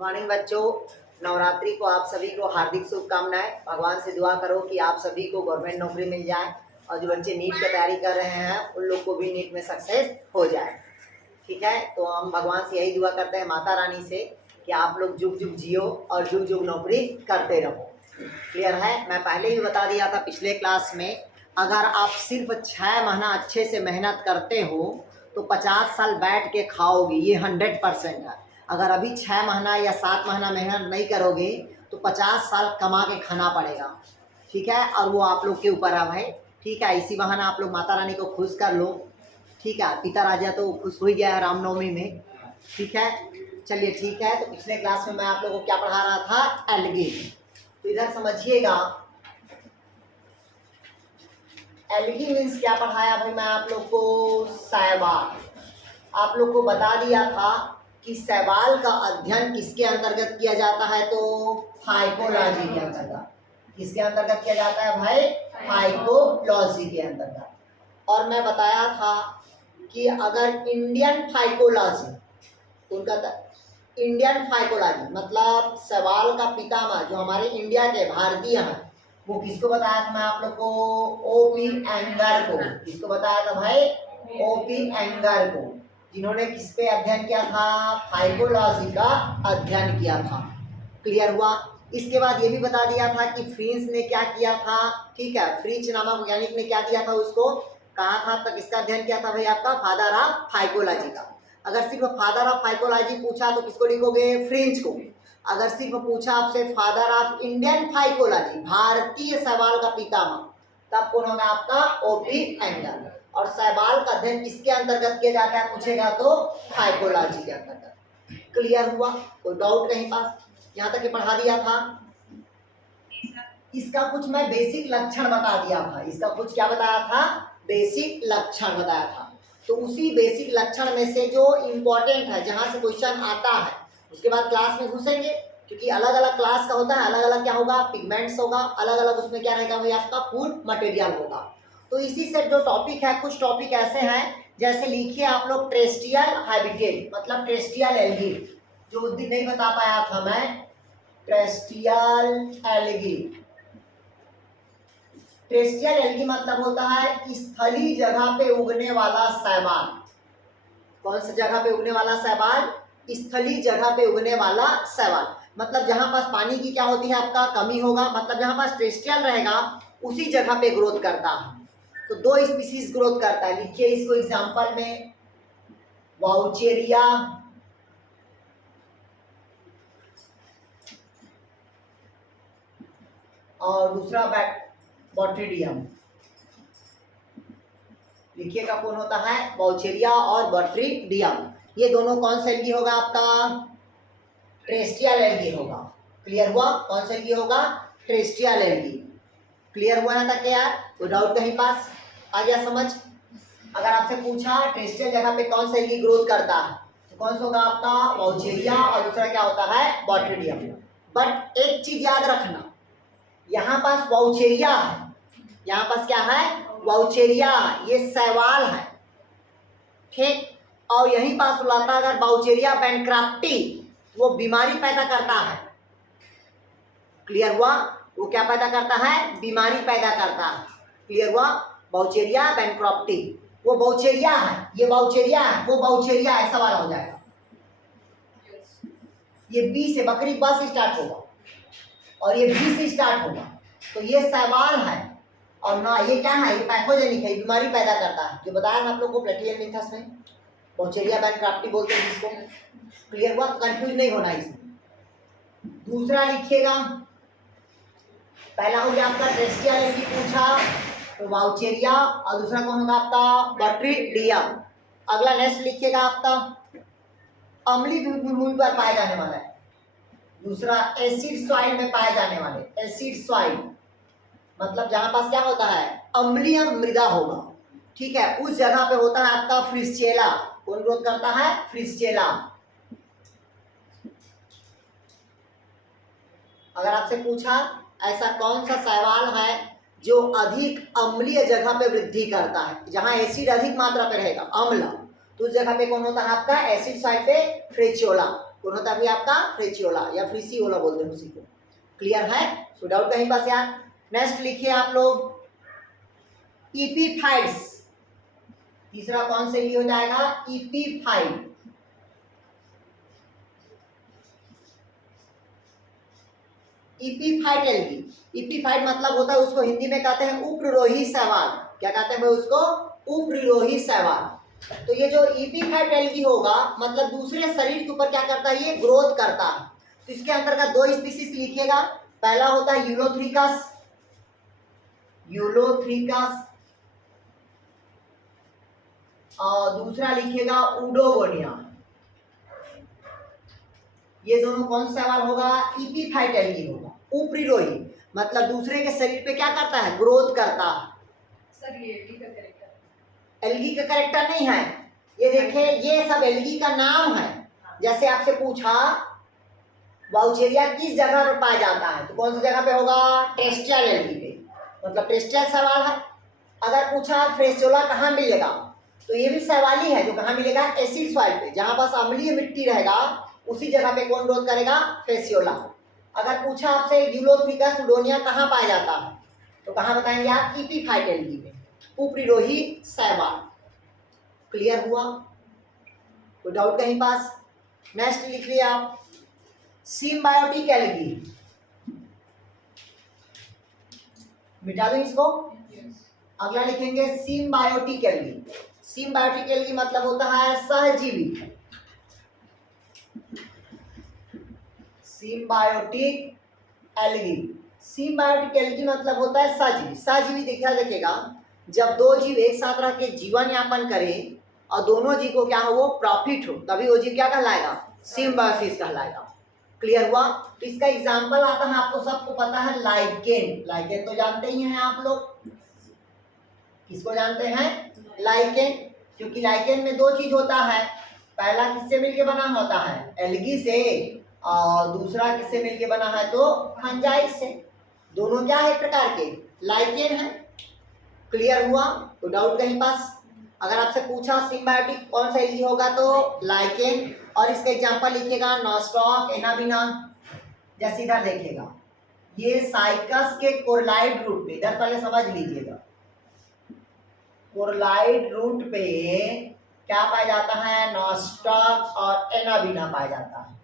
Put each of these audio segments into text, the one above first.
Morning बच्चों, नवरात्रि को आप सभी को हार्दिक शुभकामनाएं। भगवान से दुआ करो कि आप सभी को गवर्नमेंट नौकरी मिल जाए और जो बच्चे नीट की तैयारी कर रहे हैं उन लोग को भी नीट में सक्सेस हो जाए। ठीक है, तो हम भगवान से यही दुआ करते हैं, माता रानी से, कि आप लोग जुग जुग जियो और जुग जुग नौकरी करते रहो। क्लियर है? मैं पहले ही बता दिया था पिछले क्लास में, अगर आप सिर्फ 6 महीना अच्छे से मेहनत करते हो तो 50 साल बैठ के खाओगे, ये 100% है। अगर अभी 6 महीना या 7 महीना मेहनत नहीं करोगे तो 50 साल कमा के खाना पड़ेगा। ठीक है, और वो आप लोग के ऊपर है भाई। ठीक है, इसी बहाना आप लोग माता रानी को खुश कर लो। ठीक है, पिता राजा तो खुश हो ही गया है रामनवमी में। ठीक है, चलिए ठीक है। तो पिछले क्लास में मैं आप लोगों को क्या पढ़ा रहा था? एल्गी। तो इधर समझिएगा, एल्गी मीन्स क्या पढ़ाया भाई मैं आप लोग को? शैवाल। आप लोग को बता दिया था कि शैवाल का अध्ययन किसके अंतर्गत किया जाता है? तो फाइकोलॉजी के अंतर्गत। किसके अंतर्गत किया जाता है भाई? फाइकोलॉजी के अंतर्गत। और मैं बताया था कि अगर इंडियन फाइकोलॉजी, उनका इंडियन फाइकोलॉजी मतलब शैवाल का पितामह जो हमारे इंडिया के भारतीय हैं, वो किसको बताया था मैं आप लोग को? ओपी एंगर को। किसको बताया था भाई? ओपी एंगर को, जिन्होंने किस पे अध्ययन किया था? फाइकोलॉजी का अध्ययन किया था। क्लियर हुआ? इसके बाद ये भी बता दिया था कि फ्रींस ने क्या किया था। ठीक है, फ्रींच नामक वैज्ञानिक ने क्या किया था उसको? कहा था तक किसका अध्ययन किया था भाई आपका? फादर ऑफ फाइकोलॉजी का। अगर सिर्फ फादर ऑफ फाइकोलॉजी पूछा तो किसको लिखोगे? फ्रींच को। अगर सिर्फ पूछा आपसे फादर ऑफ इंडियन फाइकोलॉजी, भारतीय शैवाल का पितामह, तब कौन होगा आपका? OP anger. और शैवाल का अध्ययन किसके अंतर्गत किया जाता है पूछेगा तो फाइकोलॉजी के अंतर्गत। क्लियर हुआ? कोई डाउट कहीं पास? यहाँ तक पढ़ा दिया था। इसका कुछ मैं बेसिक लक्षण बता दिया था। इसका कुछ क्या बताया था? बेसिक लक्षण बताया था। तो उसी बेसिक लक्षण में से जो इम्पोर्टेंट है, जहां से क्वेश्चन आता है, उसके बाद क्लास में घुसेंगे, क्योंकि अलग अलग क्लास का होता है, अलग अलग क्या होगा? पिगमेंट्स होगा, अलग अलग उसमें क्या रहेगा भाई आपका? फूड मटेरियल होगा। तो इसी से जो टॉपिक है, कुछ टॉपिक ऐसे हैं, जैसे लिखिए आप लोग टेरेस्ट्रियल हैबिटेट मतलब टेरेस्ट्रियल एल्गी, जो उस दिन नहीं बता पाया था मैं। टेरेस्ट्रियल एल्गी, टेरेस्ट्रियल एल्गी मतलब होता है स्थलीय जगह पे उगने वाला शैवाल। कौन सी जगह पे उगने वाला शैवाल? स्थलीय जगह पे उगने वाला शैवाल। मतलब जहां पास पानी की क्या होती है आपका? कमी होगा, मतलब जहां पास टेरेस्ट्रियल रहेगा उसी जगह पे ग्रोथ करता है। तो 2 स्पीसीज ग्रोथ करता है। लिखिए इसको एग्जांपल में, वाउचेरिया और दूसरा बॉट्रिडियम। लिखिएगा कौन होता है? वाउचेरिया और बॉट्रिडियम। ये दोनों कौन सा एल्गी होगा आपका? टेरेस्ट्रियल एल्गी होगा। क्लियर हुआ? कौन सा एल्गी होगा? Terrestrial algae. क्लियर हुआ ना तक यार? कोई डाउट कहीं पास? आ गया समझ? अगर आपसे पूछा टेरेस्ट्रियल जगह पे कौन सा एल्गी ग्रोथ करता है तो कौन सा होगा आपका? वाउचेरिया, और दूसरा क्या होता है? बॉट्रिडियम। बट एक चीज याद रखना, यहाँ पास वाउचेरिया है, यहाँ पास क्या है? वाउचेरिया, ये शैवाल है। ठीक, और यहीं पास बुलाता अगर वाउचेरिया बैंक्रप्टी, वो बीमारी पैदा करता है। क्लियर हुआ? वो क्या पैदा करता है? बीमारी पैदा करता है। क्लियर हुआ? वाउचेरिया बैंक्रप्टी, वो वाउचेरिया है, ये वाउचेरिया है, वो वाउचेरिया है, सवाल हो जाएगा। ये बी से, बकरी ब से स्टार्ट होगा और ये बी से स्टार्ट होगा, तो ये शैवाल है। और ना ये क्या है? ये पैथोजेनिक है, बीमारी पैदा करता है, जो बताया ना आप लोग को प्लेटियलमिन्थस में। वाउचेरिया बैंक्रप्टी बोलते हैं जिसको। क्लियर हुआ? कंफ्यूज नहीं होना इसमें। दूसरा लिखिएगा, पहला हो गया आपका टेरेस्ट्रियल एल्गी पूछा तो वाउचेरिया, और दूसरा कौन होगा आपका? बॉट्रिडियम। अगला नेक्स्ट लिखिएगा आपका अम्लीय भूमि पर पाए जाने वाला है। दूसरा एसिड सॉइल में पाए जाने वाले, एसिड सॉइल मतलब जहां पास क्या होता है? अम्लीय मृदा होगा। ठीक है, उस जगह पे होता है आपका फ्रिस्चेला। कौन ग्रोथ करता है? फ्रिस्चेला। अगर आपसे पूछा ऐसा कौन सा शैवाल है जो अधिक अम्लीय जगह पे वृद्धि करता है, जहां एसिड अधिक मात्रा पे रहेगा, अम्ल, तो उस जगह पे कौन होता है आपका? एसिड साइड पे फ्रिस्चेला। कौन होता है अभी आपका फ्रेशियोला या फ्रीसियोला बोलते हैं उसी को। क्लियर है? सो डाउट कहीं पास यार। नेक्स्ट लिखिए आप लोग इपीफाइट्स। तीसरा कौन से लिए हो जाएगा? इपीफाइट। Epiphyte algae. इपीफाइट मतलब होता है उसको हिंदी में कहते हैं उपरिरोही शैवाल। क्या कहते हैं भाई उसको? उपरिरोही शैवाल। तो ये जो इपीफाइट एल्गी होगा मतलब दूसरे शरीर के ऊपर क्या करता है? ये ग्रोथ करता है। तो इसके अंतर्गत दो स्पीसीज लिखिएगा। पहला होता है यूलोथ्रिकस, यूलोथ्रिकस, और दूसरा लिखिएगा उडोगोनिया। ये दोनों कौन सा सवाल होगा? इपीफाइट एल्गी होगा। उपरिरोही मतलब दूसरे के शरीर पे क्या करता है? ग्रोथ करता है। सर ये एल्गी का कैरेक्टर, एल्गी का कैरेक्टर नहीं है ये। देखें ये सब एल्गी का नाम है। जैसे आपसे पूछा वाउचेरिया किस जगह पर पाया जाता है, तो कौन सी जगह पे होगा? टेरेस्ट्रियल एल्गी पे, मतलब टेरेस्ट्रियल सवाल है। अगर पूछा फ्रेशियोला कहाँ मिलेगा, तो ये भी सवाल ही है जो कहाँ मिलेगा? एसिड सॉइल पे, जहाँ पास अम्लीय मिट्टी रहेगा उसी जगह पे कौन ग्रोथ करेगा? फ्रेशियोला। अगर पूछा आपसे यूलोथ्रिकस उडोनिया कहाँ पाया जाता है, तो कहाँ बताएंगे आप? इपीफाइट एल्गी में, उपरिरोही शैवाल। क्लियर हुआ? कोई डाउट कहीं पास? नेक्स्ट लिख लिया आप सिम्बायोटिक एल्गी। मिटा दो इसको। अगला लिखेंगे सिम्बायोटिक एल्गी। सिम्बायोटिक एल्गी मतलब होता है सहजीवी। सिम्बायोटिक एल्गी, सिम्बायोटिक एल्गी मतलब होता है सहजीवी। सहजीवी देखिएगा जब दो जीव एक साथ रह के जीवन यापन करें और दोनों जीव को क्या हो? वो प्रॉफिट हो, तभी वो जीव क्या कहलाएगा? सिम्बायोसिस कहलाएगा। क्लियर हुआ? तो इसका एग्जांपल आता है, आपको सबको पता है, लाइकेन। लाइकेन तो जानते ही हैं आप लोग। किसको जानते हैं? लाइकेन। क्योंकि लाइकेन में दो चीज होता है। पहला किससे मिलके बना होता है? एल्गी से, और दूसरा किससे मिलके बना है? तो फंजाई से। दोनों क्या है? एक प्रकार के लाइकेन है। क्लियर हुआ? तो डाउट कहीं पास? अगर आपसे पूछा सिम्बायोटिक कौन सा एल्गी होगा, तो लाइकेन। और इसका एग्जांपल लिखिएगा नॉस्टॉक, एनाबिना। जैसे इधर देखिएगा ये साइकस के कोरलाइड रूट पे, इधर पहले समझ लीजिएगा, कोरलाइड रूट पे क्या पाया जाता है? नॉस्टॉक और एनाबिना पाया जाता है।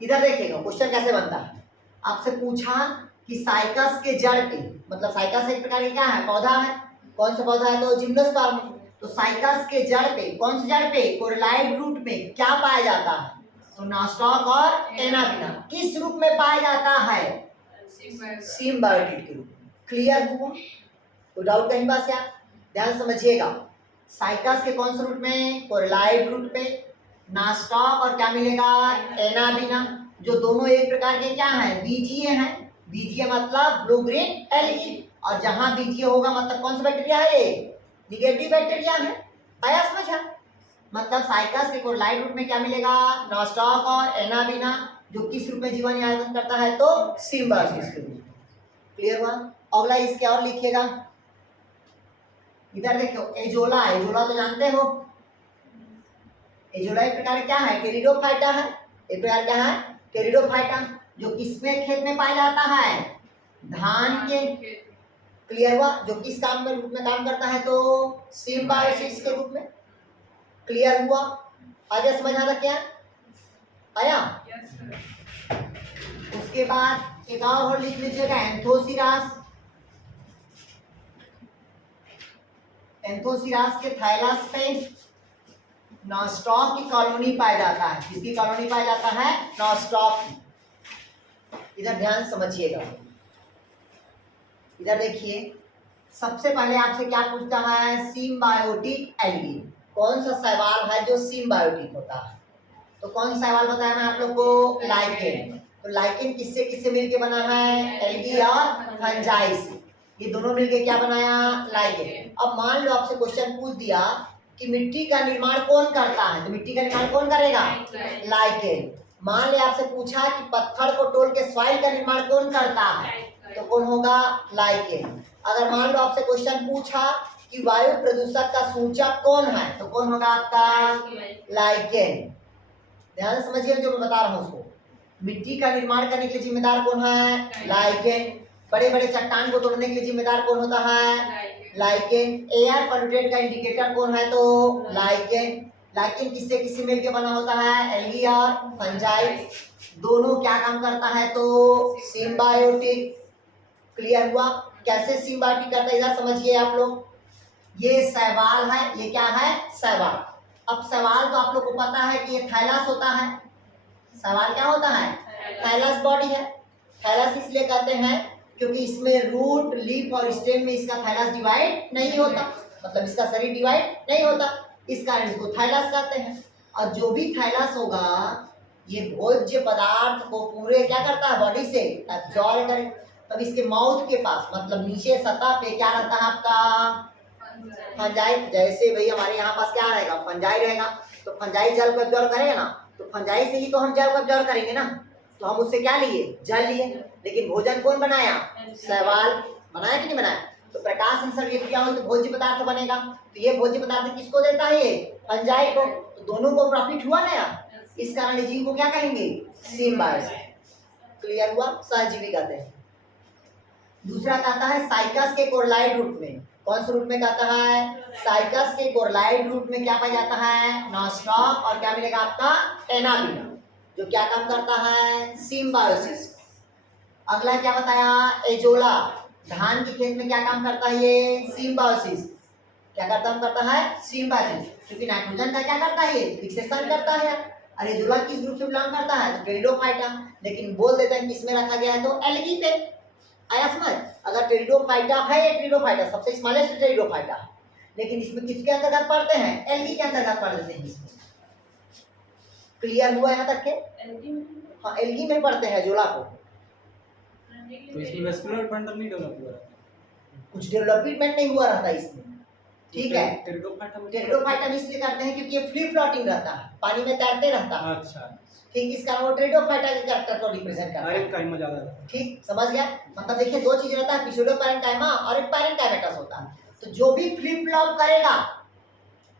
इधर देखिएगा क्वेश्चन कैसे बनता है। आपसे पूछा कि साइकस के जड़ पे, मतलब साइकस एक प्रकार का क्या है? पौधा है। कौन सा पौधा है? तो जिम्नोस्पर्म। तो साइकस के जड़ पे, कौन सी जड़ पे? कोरलाइड रूट पे क्या पाया जाता है? तो नॉस्टॉक और एनाबिना। किस रूप में पाया जाता है? सिम्बायोटिक के रूप में। क्लियर हुआ? तो डाउट कहीं पास? क्या ध्यान समझिएगा, साइकस के कौन से रूट में? कोरलाइड रूट पे। नॉस्टॉक और क्या मिलेगा? एनाबिना, जो दोनों एक प्रकार के क्या है? बीजीय हैं। बीजीय मतलब ब्लू ग्रीन एल्गी। और जहां बीजीय होगा मतलब कौन सा बैक्टीरिया है? ये निगेटिव बैक्टीरिया है। आया समझा? मतलब साइकस के कोरलाइड रूट में क्या मिलेगा? नॉस्टॉक और एनाबिना, जो किस रूप में जीवन यापन करता है? तो सिम्बायोसिस के रूप में। क्लियर हुआ? अगला इसके और लिखिएगा। इधर देखो एजोला। एजोला तो जानते हो, एजोला एक प्रकार क्या है? टेरिडोफाइटा है। एक प्रकार क्या है? टेरिडोफाइटा, जो किसमें खेत में पाया जाता है? धान के। क्लियर हुआ? जो किस काम में रूप में काम करता है? तो सिम्बायोसिस के रूप में। क्लियर हुआ? आगे समझ आ रहा क्या? आया? उसके बाद एक और लिख लीजिएगा एंथोसिरास। एंथोसिरास के थाइलस पे नॉस्टॉक की कॉलोनी पाया जाता है। किसकी कॉलोनी पाया जाता है? नॉस्टॉक की। इधर ध्यान समझिएगा। इधर देखिए सबसे पहले आपसे क्या पूछता है? Symbiotic algae. कौन सा शैवाल है जो सिम्बायोटिक होता है? तो कौन सा शैवाल बताया मैं आप लोग को? लाइकेन। तो लाइकेन किससे किससे मिलके बना है? एल्गी और फंजाई से। ये दोनों मिलके क्या बनाया? लाइकेन। अब मान लो आपसे क्वेश्चन पूछ दिया कि मिट्टी का निर्माण कौन करता है, तो मिट्टी का निर्माण कौन करेगा? लाइकेन। मान ले आपसे पूछा कि पत्थर को तोड़ के सॉइल का निर्माण कौन करता है, तो कौन होगा? लाइकेन। अगर मान लो आपसे क्वेश्चन पूछा कि वायु प्रदूषक का सूचक कौन है, तो कौन होगा आपका लाइकेन। ध्यान से समझिए जो मैं बता रहा हूँ उसको। मिट्टी का निर्माण करने के लिए जिम्मेदार कौन है, लाइकेन। बड़े बड़े चट्टान को तोड़ने के लिए जिम्मेदार कौन होता है, लाइकेन। एयर पोल्यूटेड का इंडिकेटर कौन है, तो लाइकेन। लाइकेन किससे किससे मिलकर बना होता है, एल्गी और फंजाई। दोनों क्या काम करता है, तो सिम्बायोटिक। क्लियर हुआ कैसे सिम्बायोटिक करता है, इधर समझिए आप लोग। ये शैवाल है, ये क्या है, शैवाल। अब शैवाल तो आप लोग को पता है कि ये थैलस होता है। शैवाल क्या होता है, थैलस बॉडी है। थैलस इसलिए कहते हैं क्योंकि इसमें रूट, लीफ और स्टेम में इसका थैलस डिवाइड नहीं होता, मतलब इसका शरीर डिवाइड नहीं होता, इस कारण इसको थैलस कहते हैं। और जो भी थैलस होगा ये भोज्य पदार्थ को पूरे क्या करता है, बॉडी से एब्जॉर्ब करे। तब इसके माउथ के पास मतलब नीचे सतह पे क्या रहता है आपका, फंजाई। जैसे भाई हमारे यहाँ पास क्या रहेगा, फंजाई रहेगा। तो फंजाई जल को एब्जॉर्ब करेगा ना, तो फंजाई से ही तो हम जल को एब्जॉर्ब करेंगे ना। तो हम उससे क्या लिए, जल लिए। लेकिन भोजन कौन बनाया, शैवाल बनाया कि नहीं बनाया। तो प्रकाश संसर्ग क्रिया हो तो भोज्य पदार्थ बनेगा। तो ये भोज्य पदार्थ किसको देता है, ये फंजाई को। तो दोनों को प्रॉफिट हुआ ना, इस कारण जीव को क्या कहेंगे, सिम्बायोसिस। क्लियर हुआ, सहजीवी कहते हैं। दूसरा कहता है साइकस के कोरलाइड रूट में। कौन से रूट में कहता है, साइकस के कोरलाइड रूट में क्या पाया जाता है, नॉस्टॉक और क्या मिलेगा आपका, एनाबिना, जो क्या काम करता है, सिम्बायोसिस। अगला क्या बताया, एजोला। धान के खेत में क्या काम करता है, ये सिम्बायोसिस। क्या करता है, सिम्बायोसिस। क्योंकि नाइट्रोजन का क्या करता है, ये फिक्सेशन करता है। और एजोला किस ग्रुप से बिलोंग करता है, तो टेरिडोफाइटा। लेकिन बोल देते हैं किसमें रखा गया है, तो एल्गी पे। आया समझ। अगर टेरिडोफाइटा है, ये टेरिडोफाइटा सबसे स्मॉलेस्ट टेरिडोफाइटा है, लेकिन इसमें किसके अंतर्गत पढ़ते हैं, एल्गी के अंतर्गत पढ़ देते हैं इसमें। क्लियर हुआ यहाँ तक के, हाँ एल्गी में पढ़ते हैं जोला को। तो इसमें वेस्कुलर बंडल नहीं डेवलप हुआ रहता, कुछ डेवलपमेंट नहीं हुआ रहता इसमें, ठीक है। टेरिडोफाइटा इसलिए करते हैं क्योंकि ये फ्री फ्लोटिंग रहता है, पानी में तैरते रहता है। अच्छा, ठीक, इस कारण वो टेरिडोफाइटा के कैरेक्टर को रिप्रेजेंट करता है। काइमा ज्यादा रहता है। ठीक, समझ गया। मतलब देखिए दो चीज रहता है, पिसुडोपैरेंकाइमा और एक पैरेंकाइमेटस होता है। तो जो भी फ्लिप फ्लॉप करेगा,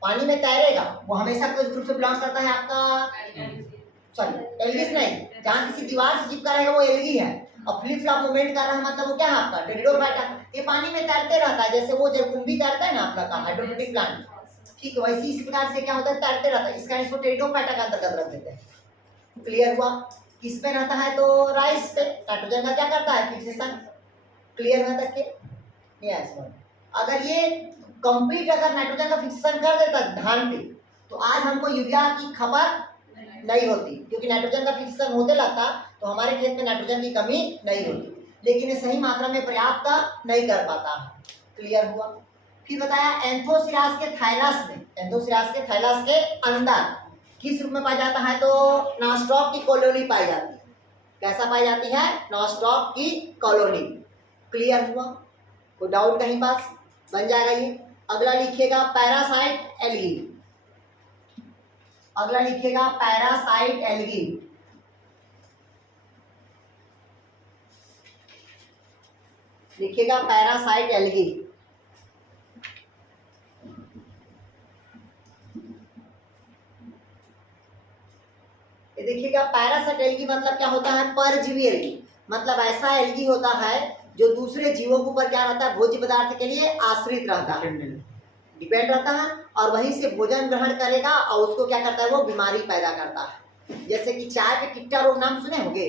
पानी में तैरेगा, वो हमेशा किस ग्रुप से बिलोंग करता है आपका, सॉरी एल्गिस नहीं, जहाँ किसी दीवार से चिपका रहेगा वो एल्गी है। और फ्लिप फ्लॉप मूवमेंट कर रहा है मतलब वो क्या है आपका, टेरिडोफाइटा। ये पानी में तैरते रहता है, जैसे वो जलकुंभी तैरता है ना आपका हाइड्रोफोबिक प्लांट, ठीक वैसे इस प्रकार से क्या होता है, तैरते रहता है। इस कारण इसको टेरिडोफाइटा का अंतर्गत रख देते हैं। क्लियर हुआ। किस पे रहता है, तो राइस पे। नाइट्रोजन का क्या करता है, फिक्सेशन। क्लियर है तक के, यस। अगर ये कंप्लीट अगर नाइट्रोजन का फिक्सेशन कर देता धान पे, तो आज हमको यूरिया की खपत नहीं होती, क्योंकि नाइट्रोजन का फिक्सेशन होते लगता तो हमारे खेत में नाइट्रोजन की कमी नहीं होती। लेकिन ये सही मात्रा में पर्याप्त नहीं कर पाता। क्लियर हुआ। फिर बताया एंथोसिरास के थाइलस में, एंथोसिरास के थाइलस के अंदर किस रूप में पाया जाता है, तो नॉस्टॉक की कॉलोनी पाई जाती है। कैसा पाई जाती है, नॉस्टॉक की कॉलोनी। क्लियर हुआ, कोई डाउट कहीं पास, बन जाएगा ये। अगला लिखिएगा पैरासाइट एल्गी। अगला लिखिएगा पैरासाइट एल्गी। लिखिएगा पैरासाइट एल्गी। ये देखिएगा पैरासाइट एल्गी मतलब क्या होता है, परजीवी एल्गी। मतलब ऐसा एल्गी होता है जो दूसरे जीवों के ऊपर क्या रहता है, भोज्य पदार्थ के लिए आश्रित रहता है, डिपेंड रहता है, और वहीं से भोजन ग्रहण करेगा और उसको क्या करता है, वो बीमारी पैदा करता है। जैसे कि चाय पे किट्टा रोग नाम सुने होंगे,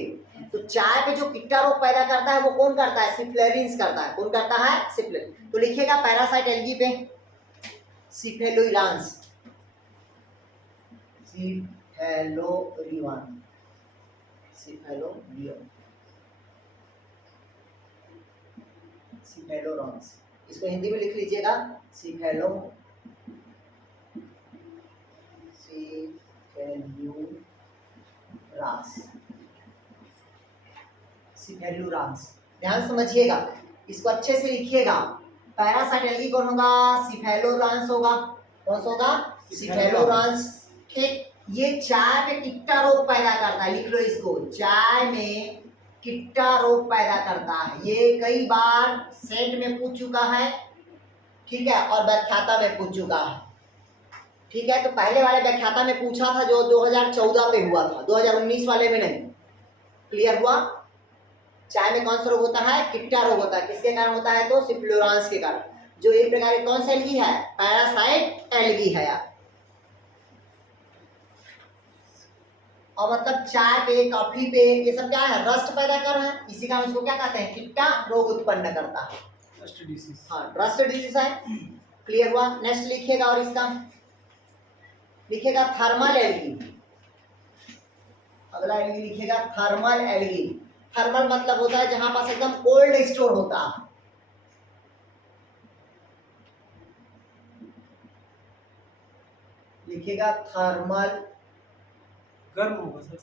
तो चाय पे जो किट्टा रोग पैदा करता है वो कौन करता है, सिफ्लेरिन्स करता है। कौन करता है, सिफ्लेरिन। तो लिखिएगा पैरासाइट एल्गी पे सिफेलोइरान्स, सिफेलोरिवान, सिफेलोरियन, सिफेलोरॉन्स। इसको हिंदी में लिख लीजिएगा सिफेलोरास, सिफेलुरास। ध्यान समझिएगा, इसको अच्छे से लिखिएगा। पैरासाइट एल्गी कौन होगा, सिफेलोरांस होगा। कौन सा होगा, सिफेलोरांस। ठीक, ये चाय में किट्टा रोग पैदा करता है, लिख लो इसको, चाय में किट्टा रोग पैदा करता है। ये कई बार सेट में पूछ चुका है, ठीक है, और व्याख्याता में पूछ चुका है। ठीक है, तो पहले वाले व्याख्याता में पूछा था जो 2014 पे हुआ था, 2019 वाले में नहीं। क्लियर हुआ? चाय में कौन सा रोग होता है? किट्टा रोग होता है। किसके कारण होता है? तो सिप्लोरांस के कारण, जो एक प्रकार की कौन सा एल्गी है? पैरासाइट एल्गी है यार। और मतलब चाय पे, कॉफी पे, ये सब क्या है? रस्ट पैदा कर रहे हैं, इसी कारण उसको क्या कहते हैं? किट्टा रोग उत्पन्न करता है। Rust disease. हाँ, रस्ट डिजीज है। क्लियर हुआ? नेक्स्ट लिखिएगा, और इसका लिखिएगा थर्मल एल्गी। अगला एल्गी लिखिएगा थर्मल एल्गी। थर्मल मतलब होता है जहां पास एकदम कोल्ड स्टोर होता है। लिखिएगा थर्मल, गर्म होगा सर,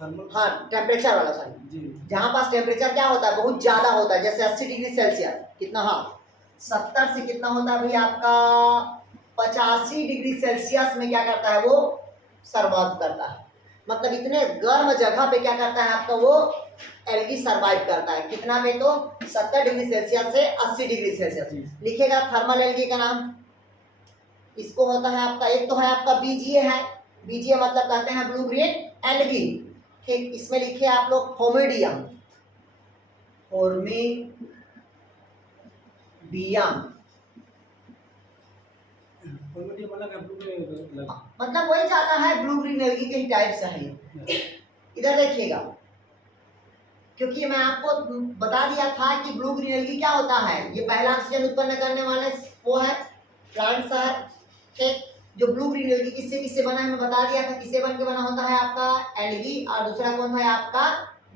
थर्मल। हाँ टेम्परेचर वाला, सॉरी, जी। जहां पास टेम्परेचर क्या होता है? बहुत ज्यादा होता है, जैसे 80 डिग्री सेल्सियस। कितना? हाँ 70 से कितना होता है भाई आपका? 85 डिग्री सेल्सियस में क्या करता है? वो सर्वाइव करता है। मतलब इतने गर्म जगह पे क्या करता है आपका वो एल्गी सर्वाइव करता है। कितना में? तो 70 डिग्री सेल्सियस से 80 डिग्री सेल्सियस। लिखेगा थर्मल एल्गी का नाम। इसको होता है आपका, एक तो है आपका बीजीए है। बीजीए मतलब कहते हैं ब्लू ग्रीन एल्गी। ठीक, इसमें लिखिए आप लोग फोर्मिडियम। फोर्मिडियम मतलब वही जाता है, ब्लू ग्रीन एल्गी के ही टाइप से है। इधर देखिएगा, क्योंकि मैं आपको बता दिया था कि ब्लू ग्रीन एल्गी क्या होता है। ये पहला ऑक्सीजन उत्पन्न करने वाले वो है प्लांट्स है। ठीक, जो ब्लू ग्रीन एल्गी किससे किससे बना है मैं बता दिया था। किससे बन के बना होता है आपका? एल्गी, और दूसरा कौन है आपका?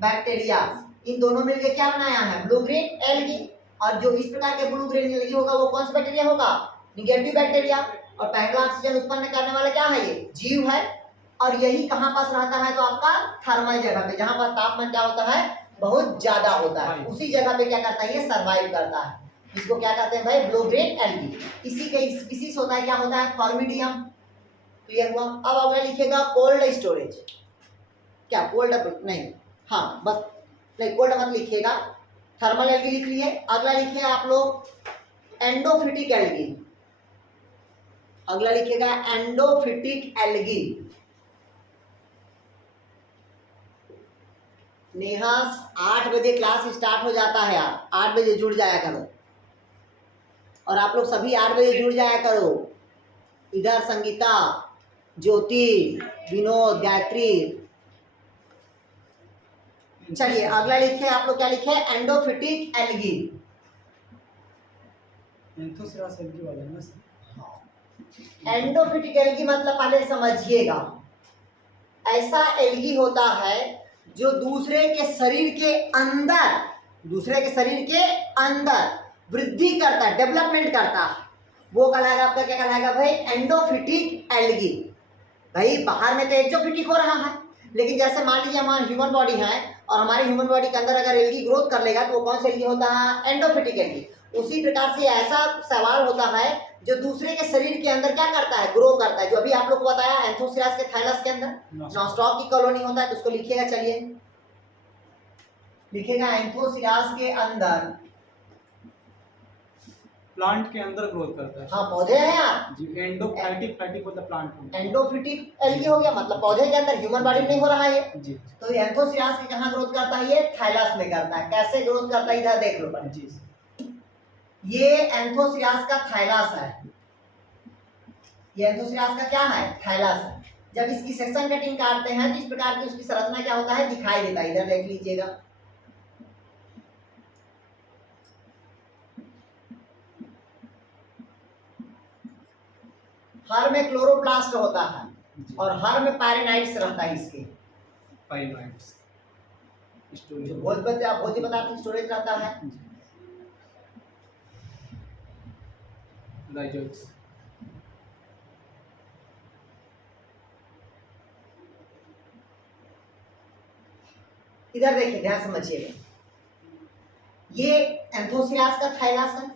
बैक्टीरिया। इन दोनों मिलकर क्या बनाया है? Blue green algae. और जो इस प्रकार के ब्लू ग्रीन एल्गी होगा वो कौन सा बैक्टीरिया होगा? Negative bacteria. और पहला ऑक्सीजन उत्पन्न करने वाला क्या है? ये जीव है। और यही कहाँ पास रहता है? तो आपका थर्मल जगह पे, जहां पर तापमान क्या होता है? बहुत ज्यादा होता है। उसी जगह पे क्या करता है? ये सर्वाइव करता है। इसको क्या कहते हैं भाई? Blue green algae. इसी के स्पीसीज होता है, क्या होता है? फॉर्मिडियम। क्लियर हुआ? अब अगला लिखेगा कोल्ड स्टोरेज। क्या कोल्ड? नहीं, हाँ बस, नहीं कोल्ड मत लिखिएगा, थर्मल एल्गी लिख लिए। अगला लिखिए आप लोग एंडोफिटिक एल्गी। अगला लिखिएगा एंडोफिटिक एल्गी। नेहा 8 बजे क्लास स्टार्ट हो जाता है यार, 8 बजे जुड़ जाया करो। और आप लोग सभी 8 बजे जुड़ जाया करो। इधर संगीता, ज्योति, विनोद, गायत्री। चलिए अगला लिखे आप लोग, क्या लिखे? एंडोफिटिक एल्गी। एंथोसियास एल्गी वाला है ना सर? एंडोफिटिक एल्गी मतलब पहले समझिएगा, ऐसा एल्गी होता है जो दूसरे के शरीर के अंदर वृद्धि करता है, डेवलपमेंट करता है। वो कहलाएगा आपका, क्या कहलाएगा भाई? एंडोफिटिक एल्गी। भाई बाहर में तो एक्सोफिटिक हो रहा है, लेकिन जैसे मान लीजिए हमारा ह्यूमन बॉडी है और हमारे ह्यूमन बॉडी के अंदर अगर एल्गी ग्रोथ कर लेगा तो वो कौन सा एल्गी होता है? एंडोफिटिक एल्गी। उसी प्रकार से ऐसा सवाल होता है जो दूसरे के शरीर के अंदर क्या करता है? ग्रो करता है। जो अभी आप लोग को बताया एंथोसिरास के थाइलस के अंदर नॉस्टॉक की कॉलोनी होता है, तो उसको लिखिएगा। चलिए लिखेगा एंथोसिरास के अंदर, प्लांट के अंदर ग्रोथ करता है। हाँ पौधे हैं यार जी। एंडोफाइटिक मतलब प्लांट। एंडोफिटिक एल्गी हो गया, मतलब पौधे के अंदर, ह्यूमन बॉडी में नहीं हो रहा है ये। जी। तो एंथोसिरास के कहाँ ग्रोथ करता है? ये थाइलस में करता है। कैसे ग्रोथ करता है इधर देख लो पहले। जी। ये एंथोसिरास का थाइलस है। ये एंथोसिरास का क्या है? थाइलस है। जब इसकी सेक्शन कटिंग काटते हैं तो इस प्रकार की उसकी संरचना क्या होता है? दिखाई देता है। इधर देख लीजिएगा, हर में क्लोरोप्लास्ट होता है और हर में पायरेनाइट्स रहता है। इसके पायरेनाइट्स स्टोरेज, जो भोज्य पदार्थ स्टोरेज रहता है। लाइजोइड्स। इधर देखिए, ध्यान समझिएगा, ये एंथोसिरास का थाइलस है।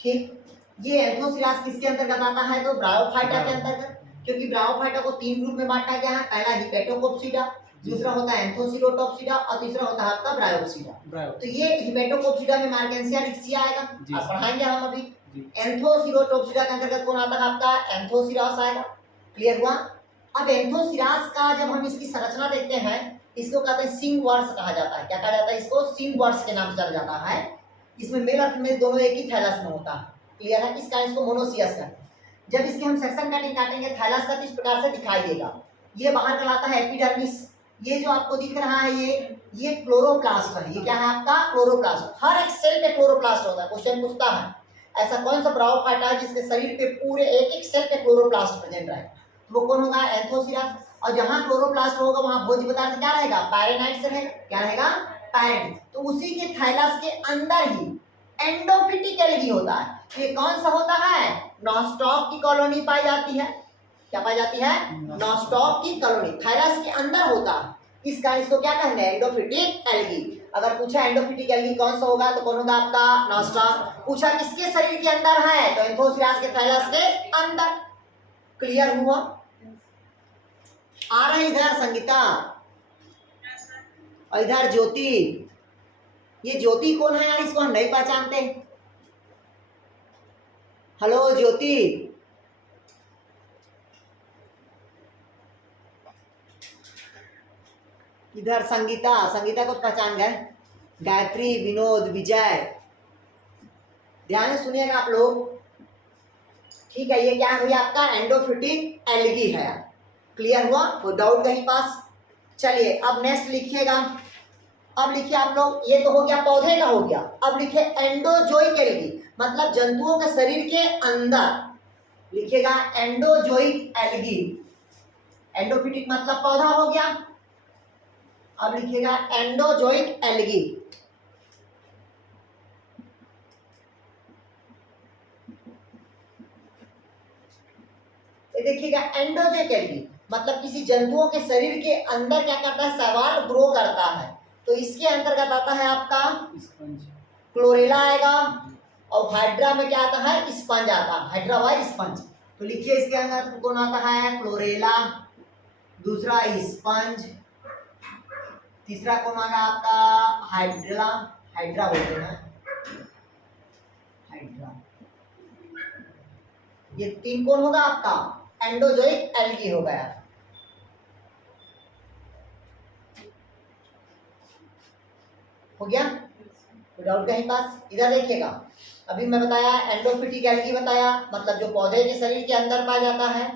ठीक, ये एंथोसिरास किसके अंतर्गत आता है? तो ब्रायोफाइटा के अंतर्गत। क्योंकि ब्रायोफाइटा को 3 ग्रुप में बांटा गया है। पहला हिपेटोकोप्सिडा, दूसरा होता है एंथोसिलोटोप्सिडा और तीसरा होता है आपका ब्रायोप्सिडा। तो ये हिपेटोकोप्सिडा में मार्केंसिया रिक्सिया आएगा, आप पढ़ाएंगे हम अभी। जी। एंथोसिरोटोप्सिरा के अंतर्गत कौन आता है आपका? एंथोसिरास आएगा। क्लियर हुआ? अब एंथोसिरास का जब हम इसकी संरचना देखते हैं, इसको कहते हैं सिंग वर्ड्स कहा जाता है। क्या कहा जाता है इसको? सिंग वर्ड्स के नाम से जाना जाता है। इसमें मेल और फीमेल दोनों एक ही थैलस में होता है। क्लियर है? इस कारण इसको मोनोसियस कहते हैं। जब इसके हम सेक्शन कटिंग काटेंगे थैलस का तो इस प्रकार से दिखाई देगा। ये बाहर कहलाता है एपिडर्मिस। ये जो आपको दिख रहा है ये क्लोरोप्लास्ट है। ये क्या है आपका? क्लोरोप्लास्ट। हर एक सेल पे क्लोरोप्लास्ट होता है। क्वेश्चन पूछता है ऐसा कौन सा ब्रायोफाइटा है जिसके शरीर पे पूरे एक एक सेल पे क्लोरोप्लास्ट प्रेजेंट रहे? तो वो कौन होगा? एंथोसिरास। और जहां क्लोरोप्लास्ट होगा वहां भोज्य पदार्थ क्या रहेगा? पैरेनाइट्स रहेगा। क्या रहेगा? पैरेनाइट्स। तो उसी के थैलस के अंदर ही एंडोफिटिक एल्गी होता है। ये कौन सा होता है? नॉस्टॉक की कॉलोनी पाई जाती है। क्या पाई जाती है? नॉस्टॉक की कॉलोनी थैलस के अंदर होता है। इस कारण इसको क्या कहते हैं? एंडोफिटिक एल्गी। अगर पूछा एंडोफिटिक एल्गी कौन सा होगा तो कौन होगा आपका? नॉस्टॉक। पूछा किसके शरीर के अंदर है तो एंथोसिरास के थैलस के अंदर। क्लियर हुआ? आ रहे इधर संगीता और इधर ज्योति। ये ज्योति कौन है यार? इसको हम नहीं पहचानते। हेलो ज्योति। इधर संगीता। संगीता को पहचान गए? गायत्री, विनोद, विजय। ध्यान से सुनिएगा आप लोग। ठीक है, ये क्या है भैया? आपका एंडोफिटिक एल्गी है। क्लियर हुआ? कोई डाउट कहीं पास? चलिए अब नेक्स्ट लिखिएगा। अब लिखिए आप लोग, ये तो हो गया पौधे का हो गया। अब लिखिए एंडोजोइक एल्गी, मतलब जंतुओं के शरीर के अंदर। लिखिएगा एंडोजोइक एल्गी। एंडोफिटिक मतलब पौधा हो गया। अब लिखिएगा एंडोजोइक एल्गी। देखिएगा एंडोजोइक एल्गी मतलब किसी जंतुओं के शरीर के अंदर क्या करता है? शैवाल ग्रो करता है। तो इसके अंतर्गत आता है आपका क्लोरेला आएगा। और हाइड्रा में क्या आता है? स्पंज आता है। हाइड्रा वाई स्पंज। तो लिखिए इसके अंदर कौन आता है? क्लोरेला। दूसरा स्पंज। तीसरा कौन आएगा आपका? हाइड्रा। हाइड्रा बोलते हैं हाइड्रा। ये तीन कौन होगा आपका? एंडोजोइक एल्गी हो गया। हो गया? तो डाउट कहीं पास? इधर देखिएगा, अभी मैं बताया एंडोफिटिक एल्गी बताया, मतलब जो पौधे के शरीर के अंदर पाया जाता है।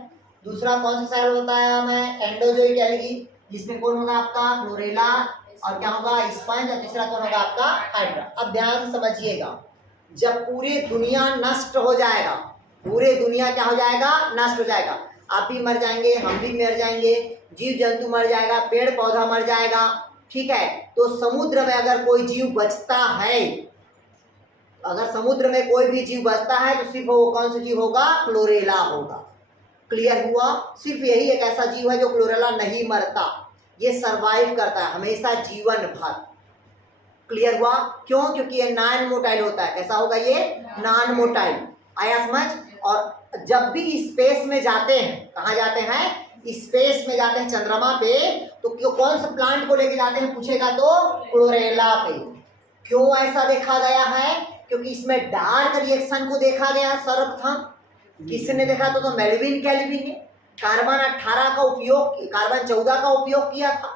दूसरा कौन सा सेल बताया मैं? एंडोजोइक एल्गी, जिसमें कौन होगा आपका? क्लोरेला। और क्या होगा? स्पंज। और तीसरा कौन होगा आपका? हाइड्रा। अब ध्यान से समझिएगा, जब पूरी दुनिया नष्ट हो जाएगा, पूरे दुनिया क्या हो जाएगा? नष्ट हो जाएगा। आप भी मर जाएंगे, हम भी मर जाएंगे, जीव जंतु मर जाएगा, पेड़ पौधा मर जाएगा। ठीक है, तो समुद्र में अगर कोई जीव बचता है, अगर समुद्र में कोई भी जीव बचता है तो सिर्फ वो कौन सा जीव होगा? क्लोरेला होगा। क्लियर हुआ? सिर्फ यही एक ऐसा जीव है जो क्लोरेला नहीं मरता, ये सरवाइव करता है हमेशा जीवन भर। क्लियर हुआ? क्यों? क्योंकि ये नॉन मोटाइल होता है। कैसा होगा ये? Non motile. आया समझ? और जब भी स्पेस में जाते हैं, कहाँ जाते हैं? स्पेस में जाते हैं चंद्रमा पे, तो क्यों कौन सा प्लांट को लेके जाते हैं पूछेगा तो? क्लोरेला पे। क्यों ऐसा देखा गया है? क्योंकि इसमें डार्क रिएक्शन को देखा गया सर्वप्रथम। किसने देखा? तो मेल्विन कैल्विन ने कार्बन 18 का उपयोग, कार्बन 14 का उपयोग किया था।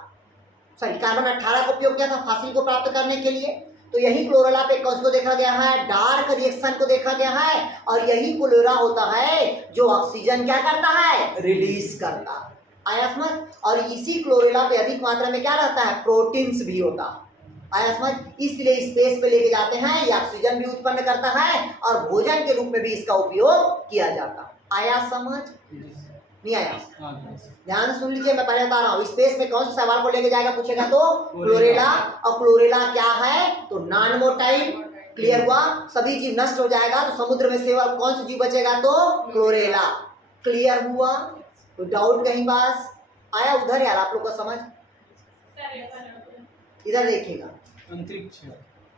सॉरी, कार्बन 18 का उपयोग किया था फासिल को प्राप्त करने के लिए। तो यही क्लोरेला पे कौन को देखा गया है? डार्क रिएक्शन को देखा गया है। और यही क्लोरेला होता है जो ऑक्सीजन क्या करता है? रिलीज करता है। आया समझ? और इसी क्लोरेला पे अधिक मात्रा में क्या रहता है? प्रोटीन्स भी होता है। आया समझ? इसलिए स्पेस पे लेके जाते हैं, ये ऑक्सीजन भी उत्पन्न करता है और भोजन के रूप में भी इसका उपयोग किया जाता है। आया समझ? नहीं आया? ध्यान सुन लीजिए, मैं पहले बता रहा हूँ। स्पेस में कौन सा सवाल को लेके जाएगा पूछेगा तो? क्लोरेला। और क्लोरेला क्या है? तो नॉन मोटाइल। क्लियर हुआ? सभी जीव नष्ट हो जाएगा तो समुद्र में से कौन सा जीव बचेगा तो? क्लोरेला। क्लियर हुआ? तो डाउट कहीं पास आया? उधर यार आप लोग का समझ? इधर देखिएगा, अंतरिक्ष।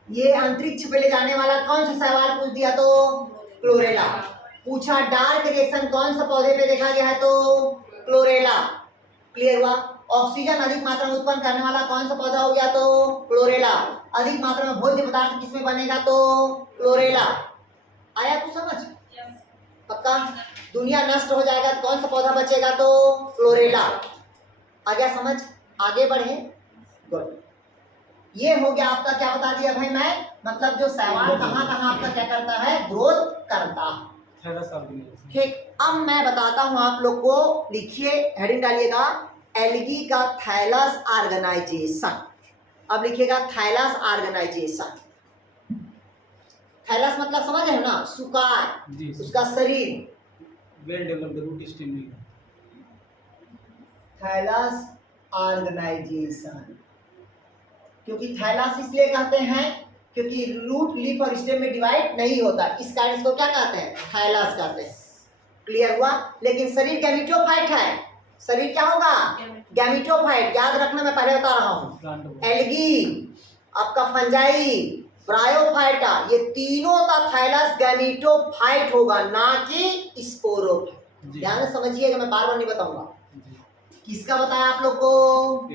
ये अंतरिक्ष पे ले जाने वाला कौन सा सवाल पूछ दिया तो? क्लोरेला। पूछा डार्क रिएक्शन कौन सा पौधे पे देखा गया है तो? क्लोरेला। क्लियर हुआ? ऑक्सीजन अधिक मात्रा में उत्पन्न करने वाला कौन सा पौधा हो गया तो? क्लोरेला। अधिक मात्रा में भोज्य पदार्थ किसमें बनेगा तो? क्लोरेला। आया कुछ समझ? Yes. पक्का? दुनिया नष्ट हो जाएगा तो कौन सा पौधा बचेगा? तो क्लोरेला। आ गया समझ? आगे बढ़े। गुड। ये हो गया आपका, क्या बता दिया भाई मैं, मतलब जो शैवाल कहाँ कहाँ आपका क्या करता है, ग्रोथ करता है। Thallus organisation. ठीक, अब मैं बताता हूँ आप लोग को, लिखिए, हेडिंग डालिएगा, एल्गी का थैलस ऑर्गेनाइजेशन। अब लिखिएगा थैलस ऑर्गेनाइजेशन। थैलस मतलब समझ रहे हो ना, सुकार, जी उसका शरीर। Well developed root stem. Thallus organisation, क्योंकि थैलस इसलिए कहते हैं क्योंकि रूट, लीफ और स्टेम में डिवाइड नहीं होता, इस कारण इसको क्या कहते हैं, थैलस कहते हैं। क्लियर हुआ? लेकिन शरीर गैमेटोफाइट है। शरीर क्या होगा? गैमेटोफाइट। याद रखना, मैं पहले बता रहा हूँ, एल्गी, आपका फंजाई, ब्रायोफाइटा, ये तीनों का थैलस गैमेटोफाइट होगा, ना कि स्पोरोफाइट। ध्यान से समझिएगा, मैं बार बार नहीं बताऊंगा। किसका बताया आप लोग को?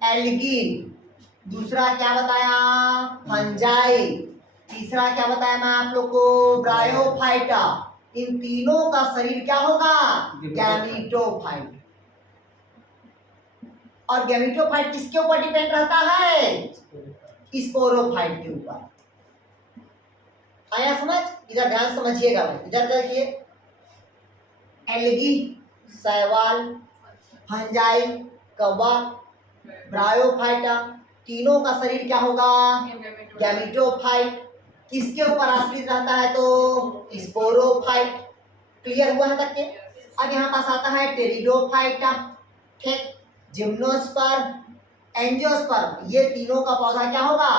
एल्गी। दूसरा क्या बताया? फंजाई। तीसरा क्या बताया मैं आप लोग को? ब्रायोफाइटा। इन तीनों का शरीर क्या होगा? गैमेटोफाइट। और गैमेटोफाइट किसके ऊपर डिपेंड रहता है? स्पोरोफाइट के ऊपर। आया समझ? इधर ध्यान समझिएगा भाई, इधर देखिए, एल्गी, शैवाल, फंजाई, कवक, ब्रायोफाइटा, तीनों का शरीर क्या होगा? गैमेटोफाइट। किसके ऊपर आश्रित रहता है? तो स्पोरोफाइट। क्लियर हुआ है तक के? अब यहाँ पास आता है टेरिडोफाइटा, ठीक, जिम्नोस्पर्म, एंजियोस्पर्म, ये तीनों का पौधा क्या होगा?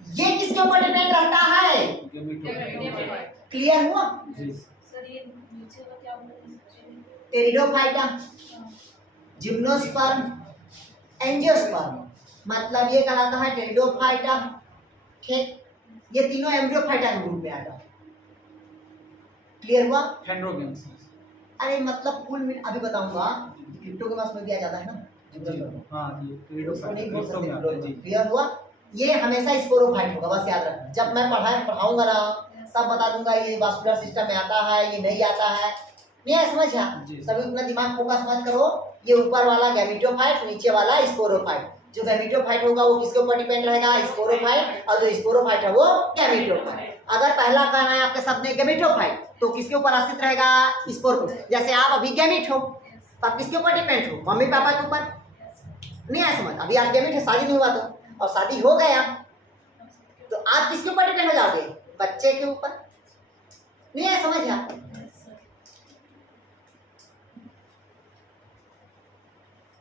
ये किसके ऊपर डिपेंड रहता है? क्लियर हुआ? सर ये नीचे का क्या बोला? टेरिडोफाइटा, जिम्नोस्पर्म, एंजियोस्पर्म, मतलब ये कहलाता है टेरिडोफाइटा, ठीक, ये तीनों एम्ब्रियोफाइटा के ग्रुप में आएगा। क्लियर हुआ? हेटेरोगेम्स। अरे मतलब कुल मिल, अभी बताऊंगा, क्रिप्टोगेमस में भी आ जाता है ना, हाँ जी, उसको नहीं बोल सकते में जी। क्लियर हुआ? ये हमेशा स्पोरोफाइट होगा, बस याद रखना। जब मैं पढ़ाऊंगा ना, तब बता दूंगा ये वास्कुलर सिस्टम में आता है, ये नहीं आता है। नहीं है समझ? तभी उतना दिमाग फोकस मत करो। ये ऊपर वाला गैमेटोफाइट, नीचे वाला स्पोरोफाइट। जो गैमेटोफाइट होगा वो किसके ऊपर डिपेंड रहेगा? स्पोरोफाइट। और जो स्पोरोफाइट है वो गैमेटोफाइट। अगर पहला कहना है आपके शब्द में गैमेटोफाइट, तो किसके ऊपर आश्रित रहेगा? स्पोरोफाइट। जैसे आप अभी गैमेट हो, तो आप किसके ऊपर डिपेंड हो? मम्मी पापा के ऊपर। नहीं आया समझ? अभी आप गैमेट है, शादी नहीं हुआ तो, और शादी हो गया तो आप किसके ऊपर डिपेंड हो जाओगे? बच्चे के ऊपर। नहीं आया समझ? आप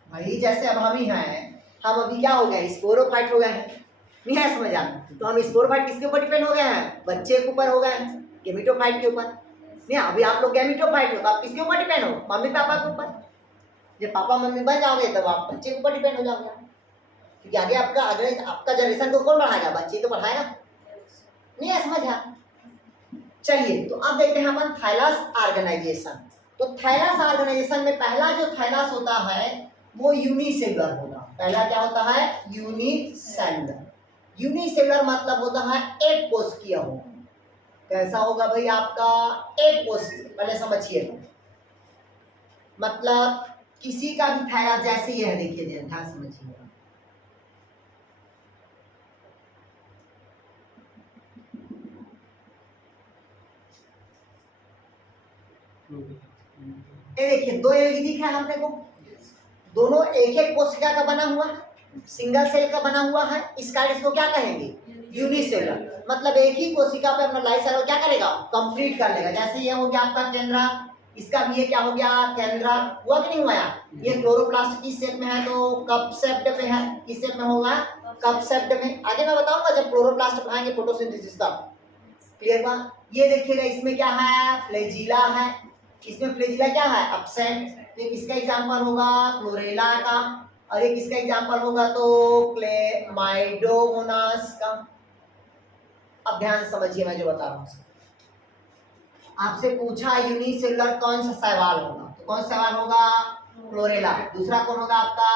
भाई जैसे अब हम ही हैं, हम अभी क्या हो गए? स्पोरोफाइट हो गए हैं। नहीं है समझ? आप तो हम स्पोरोफाइट किसके ऊपर डिपेंड हो गए हैं? बच्चे के ऊपर हो गए हैं, गैमेटोफाइट के ऊपर। नहीं, अभी आप लोग गैमेटोफाइट हो तो आप किसके ऊपर डिपेंड हो? मम्मी पापा के ऊपर। जब पापा मम्मी बन जाओगे तब आप बच्चे के ऊपर डिपेंड हो जाओगे, क्योंकि आगे आपका जनरेशन को कौन बढ़ाएगा? बच्चे तो बढ़ाएगा। नहीं है समझ? आप चलिए, तो अब देखते हैं अपन थैलस ऑर्गेनाइजेशन। तो थैलस ऑर्गेनाइजेशन में पहला जो थैलस होता है वो यूनिसेलुलर होगा। पहला क्या होता है? यूनिसेलुलर। यूनिसेलुलर मतलब होता है एक कोशिकीय होगा। कैसा होगा भाई आपका? एक कोशिकीय। पहले समझिए, मतलब किसी का भी थैलस जैसे ये है, देखिए ध्यान समझिए, ये देखिए दो एलगी दिख रहा है अपने को, दोनों एक एक कोशिका का बना हुआ है, सिंगल सेल का बना हुआ है। इस कारण इसको क्या कहेंगे? यूनिसेलुलर। मतलब एक ही कोशिका पे अपना लाइफ साइकिल क्या करेगा? कंप्लीट कर लेगा। जैसे ये हो गया आपका केंद्रा, इसका भी ये क्या हो गया? केंद्रा। हुआ कि नहीं हुआ? ये क्लोरोप्लास्ट किस शेप में है? तो कप शेप्ड में है। किस शेप में होगा? कप शेप्ड में। आगे मैं बताऊंगा जब क्लोरोप्लास्ट बनाएंगे फोटोसिंथेसिस का। क्लियर हुआ? ये देखिएगा, इसमें क्या है? फ्लैजिला है। इसमें फ्लैजिला क्या है? एब्सेंट। ये किसका एग्जांपल होगा? क्लोरेला का। और ये किसका एग्जांपल होगा? तो क्लेमाइडोमोनास का। अब ध्यान समझिए मैं जो बता रहा हूँ। आपसे पूछा यूनिसेलुलर कौन सा शैवाल होगा, तो कौन सा शैवाल होगा? क्लोरेला। दूसरा कौन होगा आपका?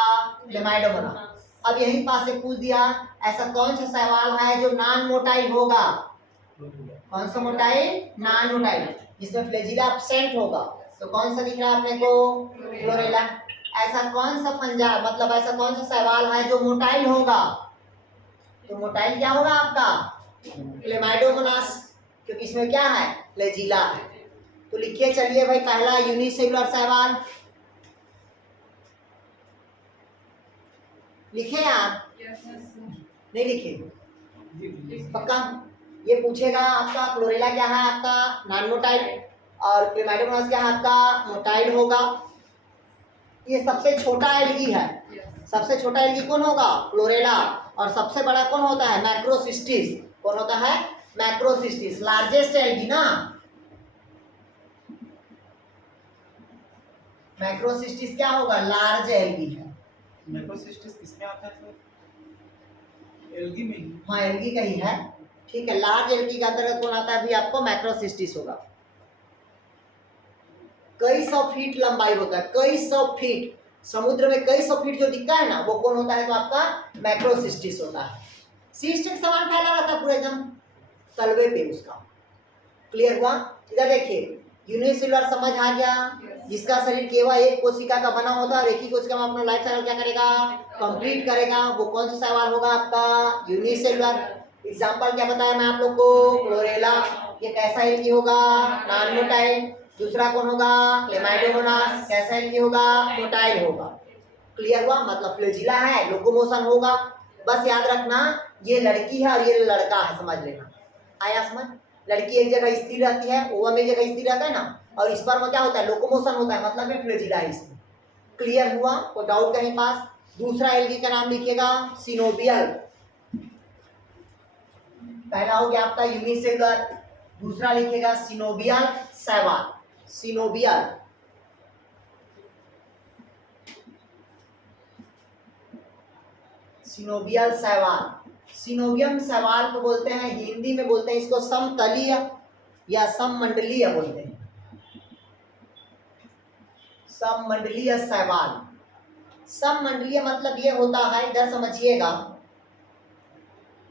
क्लेमाइडोमोनास। अब यही पास से पूछ दिया, ऐसा कौन सा शैवाल है जो नॉन मोटाइल होगा? कौन सा मोटाइल? नॉन मोटाइल, जिसमें फ्लैजिला एब्सेंट होगा। तो कौन सा दिख रहा है अपने को? क्लोरेला। ऐसा कौन सा फंजा, मतलब ऐसा कौन सा शैवाल है जो मोटाइल होगा? तो मोटाइल क्या होगा आपका? क्लेमाइडोमोनास, क्योंकि इसमें क्या है? फ्लैजिला है। तो लिखिए चलिए भाई पहला यूनिसेलुलर शैवाल लिखे आप? नहीं लिखे? पक्का? ये पूछेगा आपका क्लोरेला क्या है आपका? नॉन मोटाइल, और क्लेमाइडोमोनास क्या है आपका? मोटाइल होगा। ये सबसे छोटा एल्गी है। सबसे छोटा एल्गी कौन होगा? क्लोरेला। और सबसे बड़ा कौन होता है? मैक्रोसिस्टिस। कौन होता है? मैक्रोसिस्टिस, लार्जेस्ट एल्गी ना। मैक्रोसिस्टिस क्या होगा? लार्ज एल्गी है। मैक्रोसिस्टिस किसमें आता है सर? एल्गी में ही। हाँ एल्गी का ही है। ठीक है, लार्ज एल्गी के अंतर्गत कौन आता है भी आपको? मैक्रोसिस्टिस होगा। कई सौ फीट लंबाई होता है, कई सौ फीट। समुद्र में कई सौ फीट जो दिखता है ना, वो कौन होता है? तो आपका मैक्रोसिस्टिस होता है। सिस्टिक सामान फैला रहता है पूरे एकदम तलवे पे उसका। क्लियर हुआ? इधर देखिए, यूनिसेलुलर समझ आ गया, जिसका शरीर केवल एक कोशिका का बना होता है और एक ही कोशिका में अपना लाइफ साइकिल क्या करेगा? कंप्लीट करेगा। वो कौन सा शैवाल होगा आपका? यूनिसेलुलर। एग्जांपल क्या बताया मैं आप लोग को? क्लोरेला। ये कैसा एल्गी होगा? Non motile. दूसरा कौन होगा? क्लेमाइडोमोनास। कैसा एल्गी होगा? मोटाइल होगा। क्लियर हुआ? मतलब फ्लैजिला है, लोकोमोशन होगा। बस याद रखना ये लड़की है और ये लड़का है, समझ लेना। आया समझ? लड़की एक जगह स्थिर रहती है, ओवम एक जगह स्थिर रहता है ना, और इस पर में क्या होता है? लोकोमोशन होता है, मतलब में फ्लैजिला है इसमें। क्लियर हुआ? कोई डाउट कहीं पास? दूसरा एल्गी का नाम लिखिएगा सिनोबियल। पहला हो गया आपका यूनिसेलुलर, दूसरा लिखिएगा सिनोबियल शैवाल। सिनोबियल, सिनोबियल शैवाल। सिनोबियम शैवाल को बोलते हैं, हिंदी में बोलते हैं इसको समतलीय या सममंडलीय बोलते हैं। सममंडलीय शैवाल। सममंडलीय मतलब ये होता है, इधर समझिएगा,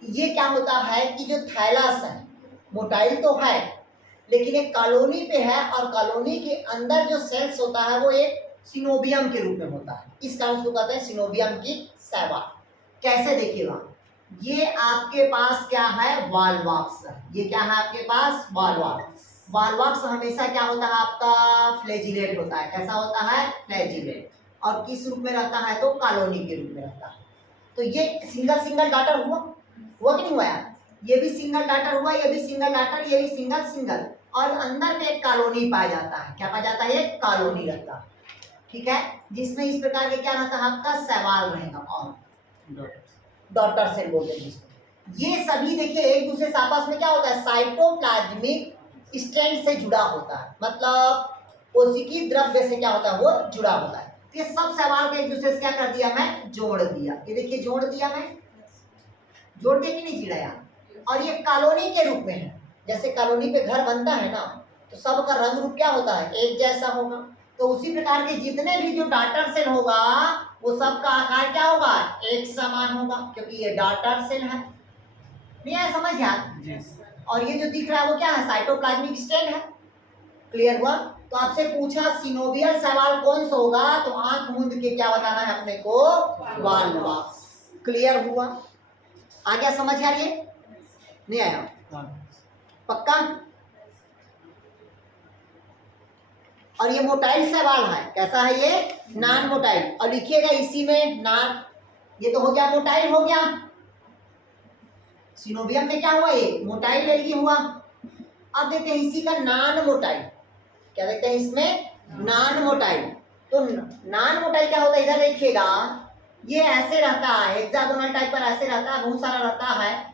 ये क्या होता है कि जो थैलस है, मोटाइल तो है लेकिन एक कॉलोनी पे है, और कॉलोनी के अंदर जो सेल्स होता है वो एक सिनोबियम के रूप में होता है। इस कारण उसको कहते हैं सिनोबियम की शैवाल। कैसे देखिएगा, ये आपके पास क्या है? वॉलवॉक्स। ये क्या है आपके पास? वॉलवॉक्स। वॉलवॉक्स हमेशा क्या होता है आपका? फ्लैजिलेट होता है। कैसा होता है? फ्लैजिलेट। और किस रूप में रहता है? तो कॉलोनी के रूप में रहता है। तो ये सिंगल सिंगल डाटर हुआ कि नहीं हुआ यार? ये भी सिंगल डाटर हुआ, ये भी सिंगल डाटर, ये भी सिंगल सिंगल, और अंदर में एक कॉलोनी पाया जाता है। क्या पाया जाता है? एक कॉलोनी रहता है। ठीक है, जिसमें इस प्रकार के क्या रहता है आपका? शैवाल रहेगा और डॉटर सेल बोलते हैं जिसको। ये सभी देखिए एक दूसरे से आपस में क्या होता है? साइटोप्लाज्मिक स्ट्रैंड से जुड़ा होता है, मतलब कोशिकीय द्रव्य से क्या होता है? वो जुड़ा होता है। तो ये सब शैवाल के एक दूसरे से क्या कर दिया मैं? जोड़ दिया। ये देखिए जोड़ दिया मैं, जोड़ के कि नहीं चिड़ाया? और ये कॉलोनी के रूप में है। जैसे कॉलोनी पे घर बनता है ना, तो सबका रंग रूप क्या होता है? एक जैसा होगा। तो उसी प्रकार के जितने भी जो डॉटर सेल होगा वो सबका आकार क्या होगा? एक समान होगा, क्योंकि ये डॉटर सेल है। नहीं आया समझ यार? और ये जो दिख रहा है वो क्या है? साइटोप्लाज्मिक स्ट्रैंड है। क्लियर हुआ? तो आपसे पूछा सिनोबियल शैवाल कौन सा होगा, तो आंख मूंद के क्या बताना है अपने को? वॉलवॉक्स। क्लियर हुआ? आ गया समझ यार? ये नहीं आया? पक्का? और ये मोटाइल शैवाल है। कैसा है ये? Non motile. और लिखिएगा इसी में नॉन, ये तो हो गया मोटाइल हो गया। सिनोबियम में क्या हुआ? ये मोटाइल एल्गी हुआ। अब देखते हैं इसी का नॉन मोटाइल। क्या देखते हैं इसमें? Non motile. तो नॉन मोटाइल क्या होता है? इधर देखिएगा, ये ऐसे रहता है, हेक्सागोनल टाइप पर ऐसे रहता है, बहुत सारा रहता है।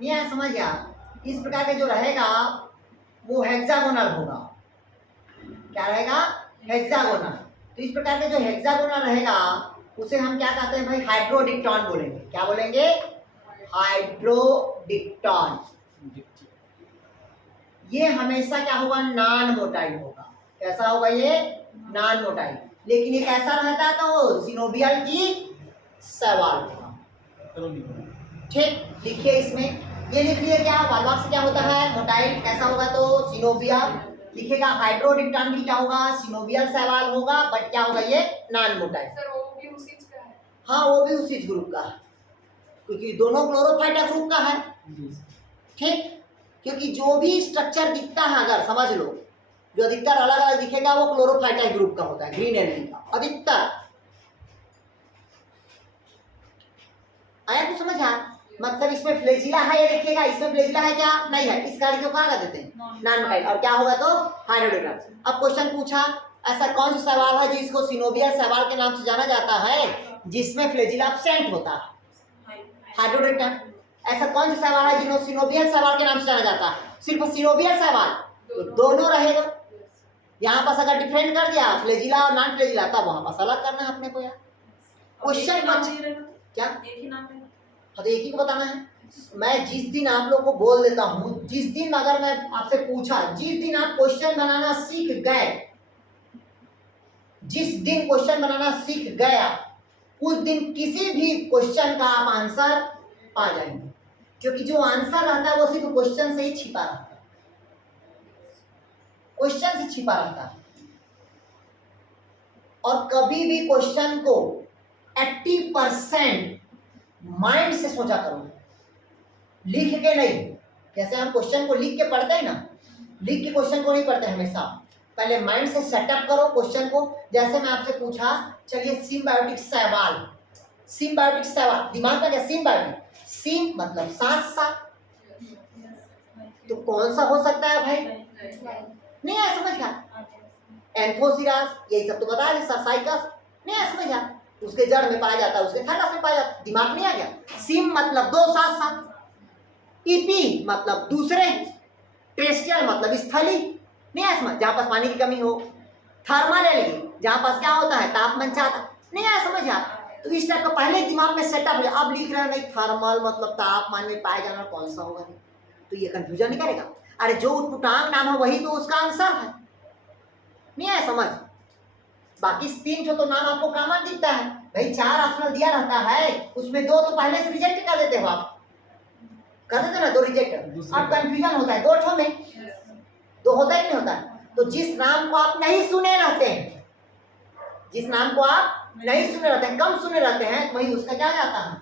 नहीं आया समझ गया? इस प्रकार के जो रहेगा वो हेक्सागोनल होगा। क्या रहेगा? हेक्सागोनल। तो इस प्रकार के जो हेक्सागोनल रहेगा उसे हम क्या कहते हैं भाई? हाइड्रोडिक्टॉन बोलेंगे। क्या बोलेंगे? हाइड्रोडिक्टॉन। ये हमेशा क्या होगा? नॉन मोटाइल होगा। कैसा होगा ये? Non motile. लेकिन ये कैसा रहता है तो सिनोवियल की शैवाल। ठीक, लिखिए इसमें ये लिख लिए क्या, वाल्वाक्स क्या होता है मोटाइल, कैसा होगा तो सिनोवियल। लिखेगा हाइड्रोडिप्टेरॉन क्या होगा, सिनोवियल शैवाल होगा, बट क्या होगा ये नॉन मोटाइल। सर वो भी उसी का है। हाँ वो भी उसी ग्रुप का है, क्योंकि दोनों क्लोरोफाइटा ग्रुप का है। ठीक, क्योंकि जो भी स्ट्रक्चर दिखता है अगर समझ लो, जो अधिकतर अलग अलग दिखेगा वो क्लोरोफाइटा ग्रुप का होता है, ग्रीन एलगी का अधिकतर। आया कुछ समझ आ? मतलब इसमें फ्लैजिला है, ये देखिएगा इसमें फ्लैजिला है क्या, नहीं है, इस गाड़ी को कहाँ कर देते हैं नॉन मोटाइल, और क्या होगा तो हाइड्रोडिप्टेरॉन। अब क्वेश्चन पूछा ऐसा कौन सा शैवाल है जिसको सिनोवियल शैवाल के नाम से जाना जाता है, जिसमें फ्लैजिला एब्सेंट होता है, हाइड्रोडिप्टेरॉन। ऐसा कौन सा शैवाल है जिन्होंने सिनोवियल शैवाल के नाम से जाना जाता है, सिर्फ सिनोवियल शैवाल, तो दोनों रहेगा। यहाँ पास अगर डिफरेंट कर दिया फ्लैजिला और नॉन फ्लैजिला, तब वहां पास अलग करना है अपने को यार। क्वेश्चन क्या एक ही नाम है, हाँ तो एक ही को बताना है। मैं जिस दिन आप लोग को बोल देता हूँ, जिस दिन अगर मैं आपसे पूछा, जिस दिन आप क्वेश्चन बनाना सीख गए, जिस दिन क्वेश्चन बनाना सीख गया, उस दिन किसी भी क्वेश्चन का आप आंसर पा जाएंगे, क्योंकि जो आंसर रहता है वो सिर्फ क्वेश्चन से ही छिपा रहता है, क्वेश्चन से छिपा रहता है। और कभी भी क्वेश्चन को 80% माइंड से सोचा करो, लिख के नहीं। जैसे हम क्वेश्चन को लिख के पढ़ते हैं ना, लिख के क्वेश्चन को नहीं पढ़ते हमेशा, पहले माइंड से सेटअप करो क्वेश्चन को। जैसे मैं आपसे पूछा चलिए सिम्बायोटिक शैवाल, सिम्बायोटिक शैवाल, दिमाग में क्या सिम्बायोटिक, सिम मतलब साथ साथ, तो कौन सा हो सकता है भाई, नहीं आया समझ गया, एंथोसिरास यही सब तो बता रहे, सरसाइकस नहीं आया समझ गया, उसके जड़ में पाया जाता है, उसके थैलस में पाया जाता है, दिमाग नहीं आ गया। सिम मतलब दो साथ साथ, ईपी मतलब दूसरे, टेरेस्ट्रियल मतलब स्थली नहीं आया समझ, जहाँ पास पानी की कमी हो, थर्मल एलगी जहाँ पास क्या होता है तापमान चाहता, नहीं आया समझ आ? तो इस टाइप का पहले दिमाग में सेटअप हो जाए। अब लिख रहे हैं नहीं थर्मल मतलब तापमान में पाया जाना, कौन सा होगा, तो ये कंफ्यूजन नहीं करेगा। अरे जो उत्पुटांग नाम है वही तो उसका आंसर है, नहीं आया समझ। बाकी 3 तो नाम आपको कॉमन दिखता है भाई, 4 ऑप्शनल दिया रहता है, उसमें 2 तो पहले से रिजेक्ट कर देते हो आप, कर देते ना 2 रिजेक्ट, अब कंफ्यूजन होता है 2 ठो में, 2 होता है कि नहीं होता है। तो जिस नाम को आप नहीं सुने रहते हैं, जिस नाम को आप नहीं सुने रहते हैं, कम सुने रहते हैं, वही उसका क्या जाता है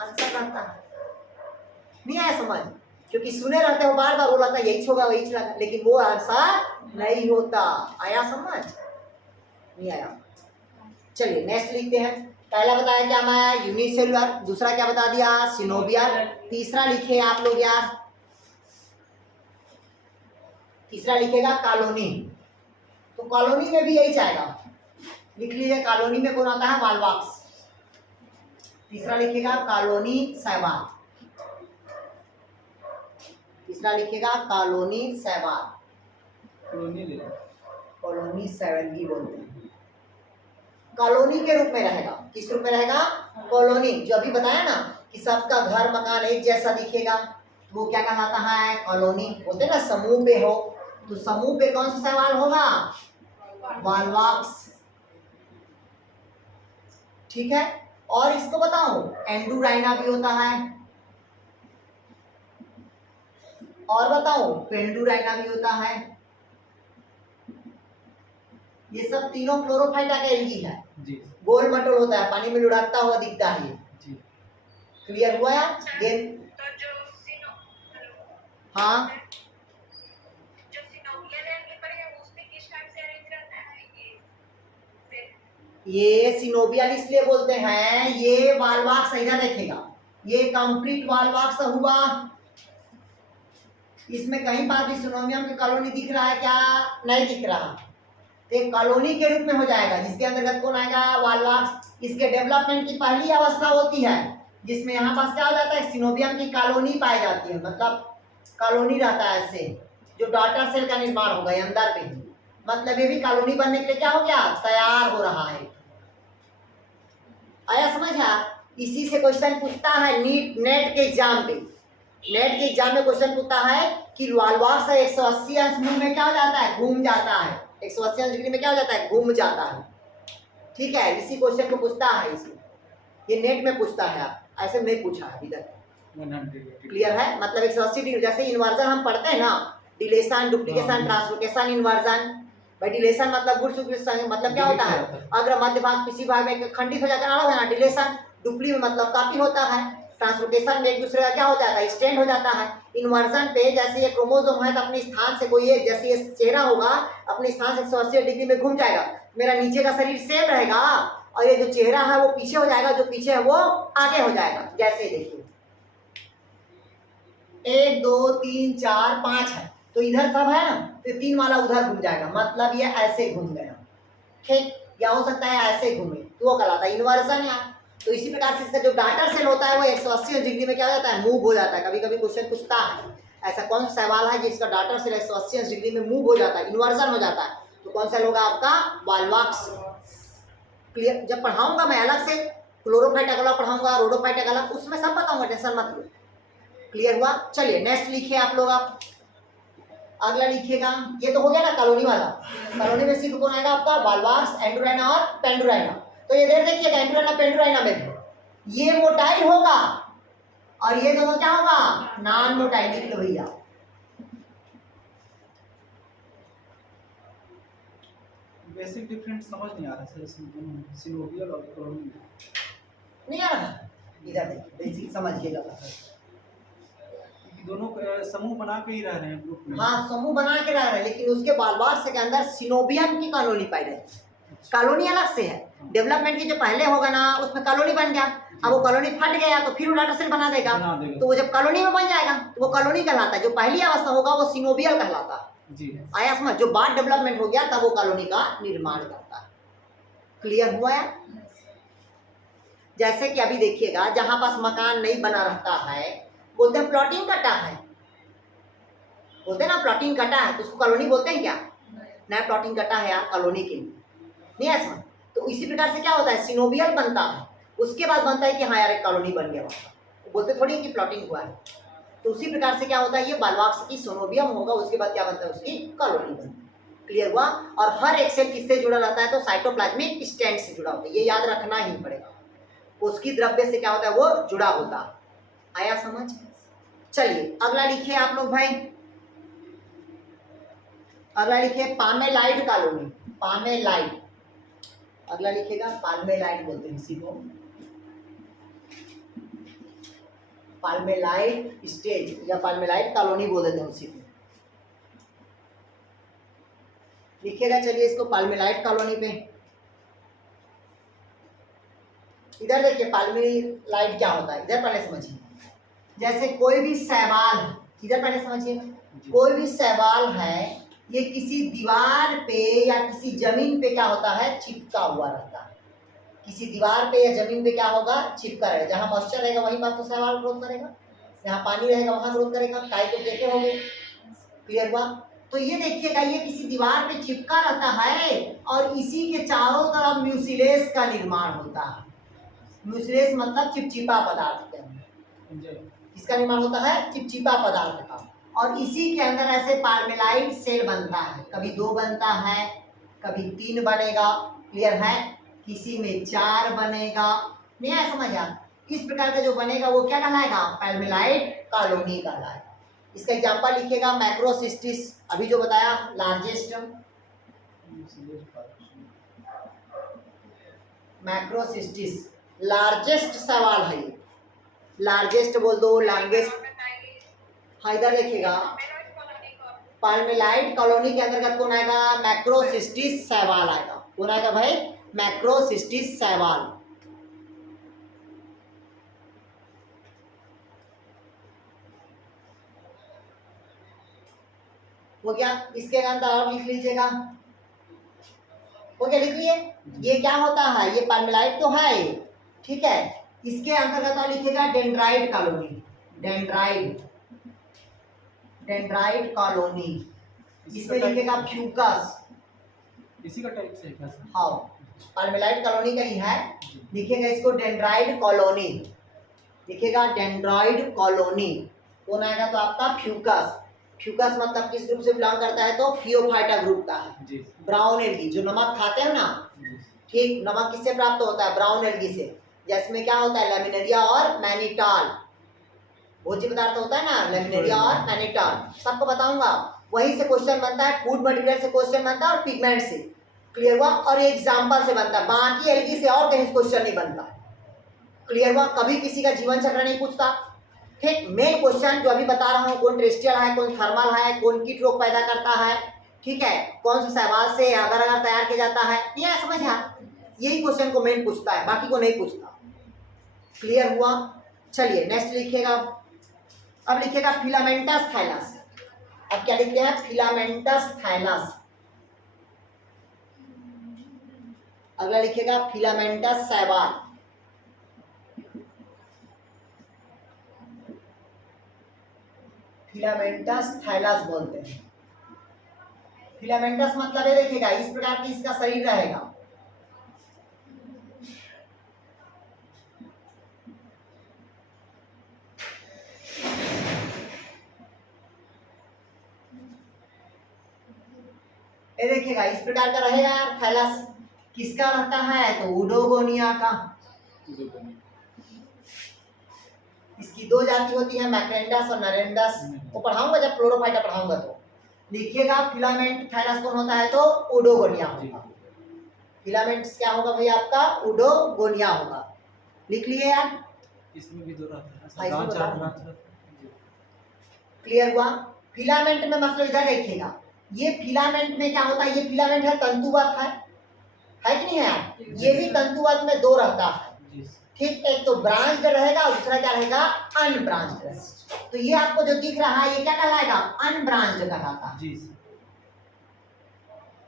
आंसर रहता है, नहीं आया समझ। क्योंकि सुने रहते हो बार बार, वो लगता है यही होगा वही होगा, लेकिन वो आंसर नहीं होता। आया समझ, नहीं आया। चलिए नेक्स्ट लिखते हैं। पहला बताया क्या मैं यूनिसेलुलर, दूसरा क्या बता दिया सिनोवियल, तीसरा लिखे आप लोग यार, तीसरा लिखेगा कॉलोनी। तो कॉलोनी में भी यही चाहेगा, लिख लीजिए कॉलोनी में कौन आता है वाल्वाक्स। तीसरा लिखेगा कॉलोनी शैवाल, तीसरा लिखेगा कॉलोनी शैवाल, कॉलोनी शैवाल बोलते हैं, कॉलोनी के रूप में रहेगा। किस रूप में रहेगा कॉलोनी, जो अभी बताया ना कि सबका घर मकान एक जैसा दिखेगा, वो क्या कहलाता है कॉलोनी। बोलते ना समूह पे हो, तो समूह पे कौन सा शैवाल होगा वाल्वाक्स, ठीक है। और इसको बताओ एंडुराइना भी होता है, और बताओ पेंडुराइना भी होता है। ये सब तीनों क्लोरोफाइटा का एल्गी है जी। गोल मटोल होता है, पानी में लुढ़कता हुआ दिखता है जी। क्लियर हुआ यार गेम। तो जो हाँ जो सिनोवियल एल्गी पर है उसमें किस टाइप से अरेंज रहता है ये सिनोवियल इसलिए बोलते हैं, ये वाल्वाक्स इधर देखेगा, ये कंप्लीट वाल्वाक्स हुआ, इसमें कहीं पर भी सिनोवियम की कॉलोनी दिख रहा है क्या, नहीं दिख रहा, तो एक कॉलोनी के रूप में हो जाएगा, जिसके अंतर्गत कौन आएगा वाल्वाक्स। इसके डेवलपमेंट की पहली अवस्था होती है जिसमें यहाँ पास क्या हो जाता है सिनोवियम की कॉलोनी पाई जाती है, मतलब कॉलोनी रहता है ऐसे, जो डॉटर सेल का निर्माण होगा अंदर पे ही, मतलब ये भी कॉलोनी बनने के लिए क्या हो गया तैयार हो रहा है। आया समझ है। इसी से क्वेश्चन पूछता है नेट के एग्जाम पे, नेट के एग्जाम में क्वेश्चन पूछता है कि वाल्वाक्स 180 अंश मूल में क्या हो जाता है घूम जाता है, 180 डिग्री में क्या हो जाता है, घूम जाता है। ठीक है, इसी क्वेश्चन को पूछता है इसमें, ये नेट में पूछता है, आप ऐसे नहीं पूछा है इधर। 180 क्लियर है, मतलब 180 डिग्री, जैसे इन्वर्जन हम पढ़ते हैं ना, डिलेशन, डुप्लीकेशन, ट्रांसलोकेशन, इन्वर्जन। भाई डिलेशन मतलब गुड्स मतलब क्या होता है, अगर मध्य भाग किसी भाग में खंडित हो जाता है ना, डिलेशन। डुप्ली में मतलब कॉपी होता है। ट्रांसलोकेशन में एक दूसरे का क्या हो जाता है, स्टैंड हो जाता है। इन्वर्जन पे जैसे ये क्रोमोसोम है तो अपने स्थान से कोई एक, जैसे ये चेहरा होगा अपने स्थान से 180 डिग्री में घूम जाएगा, मेरा नीचे का शरीर सेम रहेगा और ये जो चेहरा है वो पीछे हो जाएगा, जो पीछे है वो आगे हो जाएगा। जैसे देखिए 1 2 3 4 5 है, तो इधर सब है ना, तो 3 वाला उधर घूम जाएगा, मतलब ये ऐसे घूम गया। ठीक, या हो सकता है ऐसे घूमे, तो वो कहलाता है इन्वर्जन यार। तो इसी प्रकार से इसका जो डाटर सेल होता है वो 180 डिग्री में क्या हो जाता है, मूव हो जाता है। कभी कभी क्वेश्चन पूछता है ऐसा कौन सा सवाल है जिसका डाटर सेल 180 डिग्री में मूव हो जाता है, इन्वर्जन हो जाता है, तो कौन सा होगा आपका, वाल्वाक्स। क्लियर, जब पढ़ाऊंगा मैं अलग से, क्लोरोफाइट अगला पढ़ाऊंगा, रोडोफाइट अगला, उसमें सब बताऊंगा, टेंशन मत लो। क्लियर हुआ, चलिए नेक्स्ट लिखिए आप लोग। आप अगला लिखिएगा, ये तो हो गया ना कॉलोनी वाला। कॉलोनी में सिर्फ कौन आएगा आपका, वाल्वाक्स, एंडोराइना और पेंडोराइना। तो ये देख देखिएगा, एंडोराइना पेंडोराइना में ये मोटाई होगा और ये दोनों क्या होगा, नॉन मोटाई। लिख लो भैया, बेसिक डिफरेंस समझ नहीं आ रहा सर इसमें, सिनोवियल और कॉलोनी नहीं आ रहा, इधर देखिए बेसिक समझिएगा। दोनों समूह बना के ही रह रहे हैं ग्रुप में। हाँ, समूह बना के रह रहे हैं, लेकिन उसके वाल्वाक्स के अंदर सिनोबियम की कॉलोनी पाई जाती है। कॉलोनी अलग से है, डेवलपमेंट की जो पहले होगा ना उसमें कॉलोनी बन गया, अब वो कॉलोनी फट गया तो फिर वो डाटा सेल बना देगा, तो वो जब कॉलोनी में बन जाएगा तो वो कॉलोनी कहलाता है। जो पहली अवस्था होगा वो सिनोबियल कहलाता है जी। आया समझ, जो बाद डेवलपमेंट हो गया तब वो कॉलोनी का निर्माण करता है। क्लियर हुआ है। जैसे कि अभी देखिएगा, जहां पास मकान नहीं बना रहता है बोलते हैं प्लॉटिंग कटा है, बोलते हैं ना प्लॉटिंग कटा है, तो उसको कॉलोनी बोलते हैं क्या, नया प्लॉटिंग कटा है यार, कॉलोनी की नहीं है समझ। तो इसी प्रकार से क्या होता है, सिनोबियल बनता है, उसके बाद बनता है कि हाँ यार एक कॉलोनी बन गया वहाँ, बोलते थोड़ी कि प्लॉटिंग हुआ है। तो उसी प्रकार से क्या होता है, ये वाल्वाक्स की सिनोबियम होगा, उसके बाद क्या बनता है, उसकी कॉलोनी बनती है। क्लियर हुआ। और हर एक सेल किससे जुड़ा रहता है, तो साइटोप्लाज्मिक स्टैंड से जुड़ा होता है, ये याद रखना ही पड़ेगा। उसकी द्रव्य से क्या होता है, वो जुड़ा होता है। आया समझ। चलिए अगला लिखिए आप लोग भाई, अगला लिखिए पामेलाइट कॉलोनी, पामेलाइट। अगला लिखिएगा पाल्मेलाइट बोलते हैं इसी को, पाल्मेलाइट स्टेज या पाल्मेलाइट कॉलोनी बोल देते हैं उसी को। लिखिएगा, चलिए इसको पाल्मेलाइट कॉलोनी पे। इधर देखिए पाल्मेलाइट क्या होता है, इधर पहले समझिए। जैसे कोई भी शैवाल, इधर पहले समझिए, कोई भी शैवाल है ये किसी दीवार पे या किसी जमीन पे क्या होता है, चिपका हुआ रहता है। किसी दीवार पे या जमीन पे क्या होगा, चिपका रहेगा। जहाँ मॉइस्चर रहेगा वहीं पर तो शैवाल ग्रोथ करेगा, जहाँ पानी रहेगा वहाँ ग्रोथ करेगा। टाइप को देखे होंगे, क्लियर हुआ। तो ये देखिएगा, ये किसी दीवार पे चिपका रहता है और इसी के चारों तरफ म्यूसिलेस का निर्माण होता है। म्यूसिलेस मतलब चिपचिपा पदार्थ के अंदर इसका निर्माण होता है, चिपचिपा पदार्थ का। और इसी के अंदर ऐसे पाल्मेलाइट सेल बनता है, कभी 2 बनता है, कभी 3 बनेगा। क्लियर है, किसी में 4 बनेगा, नहीं है समझ आ। इस प्रकार का जो बनेगा वो क्या कहलाएगा, पाल्मेलाइट कॉलोनी कहलाएगा। इसका एग्जांपल लिखिएगा, मैक्रोसिस्टिस, अभी जो बताया लार्जेस्ट, मैक्रोसिस्टिस लार्जेस्ट सवाल है ये, लार्जेस्ट बोल दो, लॉन्गेस्ट। हाँ इधर देखिएगा, पाल्मेलाइट कॉलोनी के अंतर्गत कौन आएगा, मैक्रोसिस्टिस शैवाल आएगा। कौन आएगा भाई, मैक्रोसिस्टिस शैवाल। हो गया। इसके अंदर और लिख लीजिएगा, हो गया, लिख लिए। ये क्या होता है, ये पाल्मेलाइट तो है, ठीक है। इसके अंतर्गत और लिखिएगा dendrite colony, dendrite, dendrite colony. इसमें लिखिएगा फ्यूकस, इसी का टाइप से है क्या सर? हाँ पाल्मेलाइट कॉलोनी का ही है। लिखिएगा इसको डेंड्राइट कॉलोनी, लिखिएगा डेंड्राइट कॉलोनी। कौन आएगा तो आपका फ्यूकस। फ्यूकस मतलब किस ग्रुप से बिलोंग करता है तो फियोफाइटा ग्रुप का है। जी ब्राउन एल्गी जो नमक खाते हैं ना, जी ठीक, नमक किससे प्राप्त होता है? ब्राउन एल्गी से। जिसमें क्या होता है? लैमिनेरिया और मैनिटॉल, भोज्य पदार्थ होता है ना, लैमिनेरिया और मैनिटॉल, सबको बताऊंगा। वहीं से क्वेश्चन बनता है, फूड मटेरियल से क्वेश्चन बनता है और पिगमेंट से, क्लियर हुआ, और एग्जाम्पल से बनता है, बाकी एल्गी से और कहीं क्वेश्चन नहीं बनता, क्लियर हुआ। कभी किसी का जीवन चक्र नहीं पूछता, ठीक। मेन क्वेश्चन जो अभी बता रहा हूँ, कौन टेरेस्ट्रियल है, कौन थर्मल है, कौन कीट रोग पैदा करता है, ठीक है, कौन सा शैवाल से अगर अगर तैयार किया जाता है, ये समझ आ, यही क्वेश्चन को मेन पूछता है, बाकी को नहीं पूछता, क्लियर हुआ। चलिए नेक्स्ट लिखिएगा, अब लिखिएगा फिलामेंटस थाइलस। अब क्या लिखते हैं? Filamentous thallus. अगला लिखिएगा फिलामेंटस शैवाल। फिलामेंटस थाइलस बोलते हैं। फिलामेंटस मतलब ये देखिएगा इस प्रकार की इसका शरीर रहेगा, ये देखिएगा इस प्रकार का रहेगा यार थाइलस। किसका रहता है तो उडोगोनिया का। इसकी दो जाति होती है, मैक्रेंडस और नरेंडस, वो पढ़ाऊंगा जब क्लोरोफाइटा पढ़ाऊंगा तो। लिखिएगा फिलामेंट थाइलस कौन होता है तो उडोगोनिया होगा। फिलामेंट्स क्या होगा भाई आपका? उडोगोनिया होगा। लिख लिए यार, इसमें भी दो रहता है, हाँ, इसमें ब्रांच बता आठ रहा ब्रांच हूं। रहता है। जी। क्लियर हुआ। फिलामेंट में मतलब इधर देखिएगा, ये फिलामेंट में क्या होता है? ये फिलामेंट है तंतुवत है कि नहीं है यार? ये भी तंतुवत में दो रहता है, जी ठीक। एक तो ब्रांच्ड रहेगा और दूसरा क्या रहेगा? अनब्रांच्ड। तो ये आपको जो दिख रहा है ये क्या कहलाएगा? अनब्रांच्ड कहलाता है। जी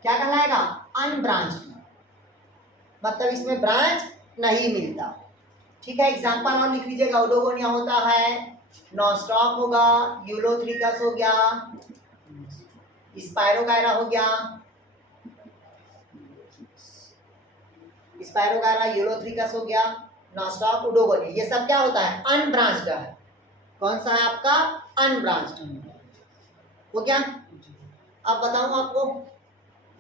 क्या कहलाएगा? अनब्रांच्ड, मतलब इसमें ब्रांच नहीं मिलता, ठीक है। एग्जांपल और लिख लीजिएगा, ओडोगोनिया होता है, नॉनस्टॉप होगा, यूलोथ्रिकस हो गया, स्पायरोगायरा हो गया, स्पायरोगायरा, यूलोथ्रिकस हो गया, नॉनस्टॉप, उडोगोनिया, ये सब क्या होता है? अनब्रांच्ड है। कौन सा है आपका? अनब्रांच्ड हो गया। अब बताऊं आपको,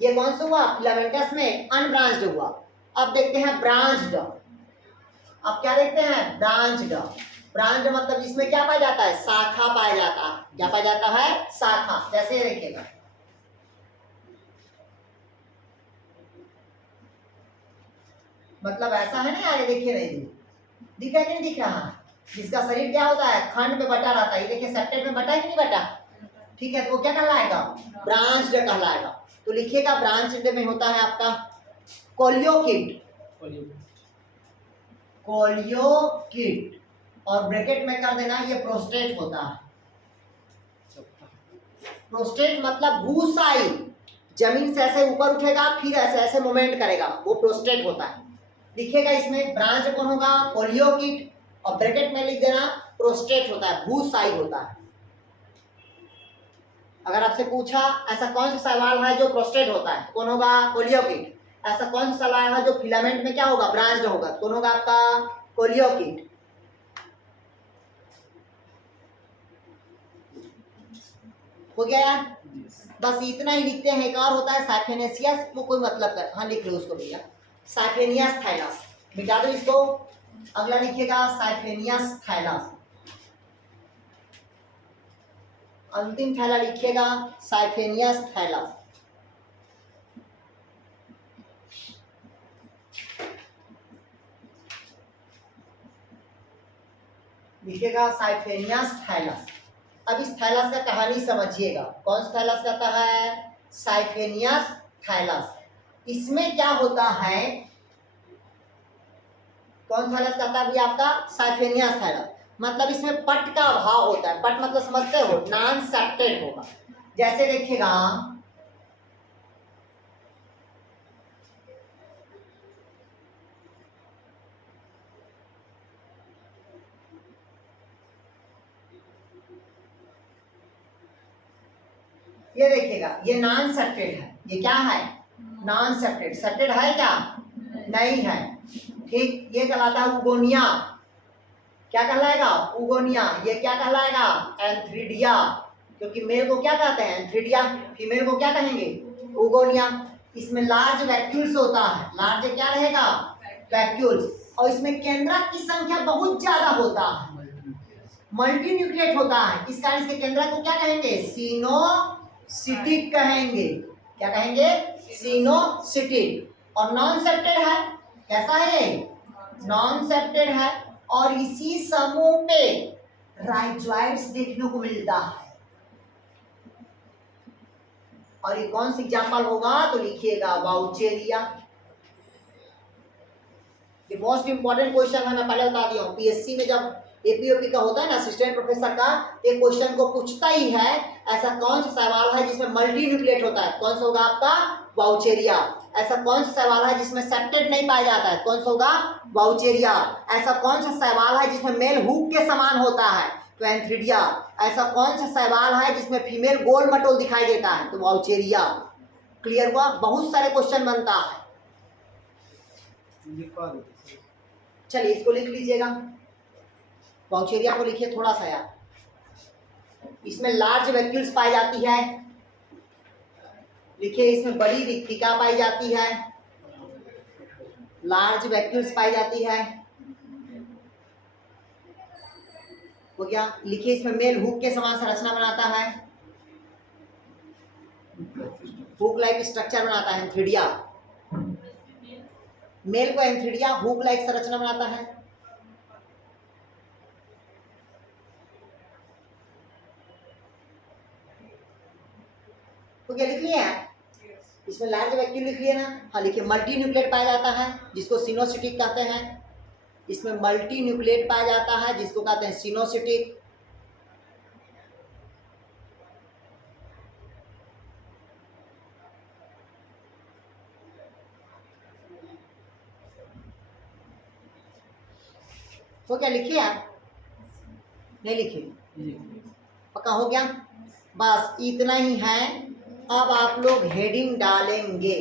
ये कौन सा हुआ? फिलामेंटस में अनब्रांच्ड हुआ। अब देखते हैं ब्रांच्ड। अब क्या देखते हैं? ब्रांच्ड। ब्रांच्ड मतलब इसमें क्या पाया जाता है? शाखा पाया जाता है। क्या पाया जाता है? शाखा। जैसे देखिएगा, मतलब ऐसा है ना यार, ये देखिए, नहीं दिख रहा है कि नहीं दिख रहा है? जिसका शरीर क्या होता है? खंड में बटा रहता है, ये देखिए सेप्टेट में बटा है कि नहीं बटा, ठीक है, तो वो क्या कहलाएगा? ब्रांच्ड कहलाएगा। तो लिखिएगा ब्रांच्ड में होता है आपका कोलियोकिट, कोलियोकिट, और ब्रैकेट में कर देना ये प्रोस्टेट होता है। प्रोस्टेट मतलब भूसाई, जमीन से ऐसे ऊपर उठेगा फिर ऐसे ऐसे मूवमेंट करेगा, वो प्रोस्टेट होता है। लिखिएगा इसमें ब्रांच कौन होगा? कोलियोकिट, और ब्रैकेट में लिख देना प्रोस्टेट होता है, भूसाई होता है। अगर आपसे पूछा ऐसा कौन सा सवाल है जो प्रोस्टेट होता है, कौन होगा? कोलियोकिट। ऐसा कौन सा सवाल है जो फिलामेंट में क्या होगा? ब्रांच्ड होगा, कौन होगा आपका? कोलियोकिट। हो गया यार? बस इतना ही लिखते हैं। एक और होता है साइफेनेसियस, वो कोई मतलब कर, हाँ लिख लो उसको भैया, साइफेनियस थाइलस, मिटा दो इसको। अगला लिखिएगा साइफेनियस थाइलस। अंतिम थैला लिखिएगा साइफेनियस थाइलस। लिखिएगा साइफेनियस थाइलस। अब इस थाइलस का कहानी समझिएगा। कौन सा थाइलस कहता है? साइफेनियस थाइलस। इसमें क्या होता है? कौन सा थाइलस कहता है भी आपका? साइफेनियस थाइलस। मतलब इसमें पट का अभाव होता है। पट मतलब समझते हो? नॉन सेप्टेड होगा। जैसे देखिएगा, ये देखिएगा, ये नॉन सेप्टेड है। ये क्या है? Non septate. सेप्टेड है क्या? नहीं है, ठीक। ये कहलाता है उगोनिया। क्या कहलाएगा? उगोनिया। ये क्या कहलाएगा? एंथ्रिडिया। क्योंकि मेल को क्या कहते हैं? एंथ्रिडिया। फीमेल को क्या कहेंगे? ओगोनिया। इसमें लार्ज वैक्यूल्स होता है। लार्ज क्या रहेगा? वैक्यूल्स। और इसमें केंद्रक की संख्या बहुत ज्यादा होता है, मल्टी न्यूक्लिएट होता है। इस कारण इसके केंद्रक को क्या कहेंगे? सिनोसिटिक कहेंगे। क्या कहेंगे? सिनोसिटिक। और नॉन सेप्टेड है। कैसा है ये? नॉन सेप्टेड है। और इसी समूह पे राइजोइड्स देखने को मिलता है। और ये कौन सी एग्जाम्पल होगा? तो लिखिएगा वाउचेरिया। ये मोस्ट इंपॉर्टेंट क्वेश्चन है, मैं पहले बता दिया हूँ। पीएससी में जब एपीओपी का होता है ना, असिस्टेंट प्रोफेसर का, ये क्वेश्चन को पूछता ही है ऐसा कौन सा सवाल है जिसमें मल्टी न्यूक्लिएट होता है? कौन सा होगा आपका? वाउचेरिया। ऐसा कौन सा सवाल है जिसमें सेप्टेड नहीं पाया जाता है? कौन सा होगा? वाउचेरिया। ऐसा कौन सा सवाल है जिसमें मेल हुक के समान होता है? तो एंथ्रिडिया। ऐसा कौन सा सवाल है जिसमें फीमेल गोल मटोल दिखाई देता है? तो वाउचेरिया। क्लियर हुआ? बहुत सारे क्वेश्चन बनता है। चलिए इसको लिख लीजिएगा, वाउचेरिया को लिखिए थोड़ा सा यार। इसमें लार्ज वैक्यूल्स पाई जाती है। लिखिए इसमें बड़ी रिक्तिका पाई जाती है, लार्ज वैक्यूल्स पाई जाती है। हो गया? लिखिए इसमें मेल हुक के समान संरचना बनाता है, हुक लाइक स्ट्रक्चर बनाता है। एंथ्रिडिया। मेल को एंथ्रिडिया हुक लाइक संरचना बनाता है। तो क्या लिख लिया? इसमें लार्ज वैक्यूल लिख लिया ना। हाँ लिखिए मल्टी न्यूक्लिएट पाया जाता है जिसको सिनोसिटिक कहते हैं। इसमें मल्टी न्यूक्लिएट पाया जाता है जिसको कहते हैं सिनोसिटिक। तो क्या लिखिए आप? नहीं लिखिए? पक्का हो गया? बस इतना ही है। अब आप लोग हेडिंग डालेंगे।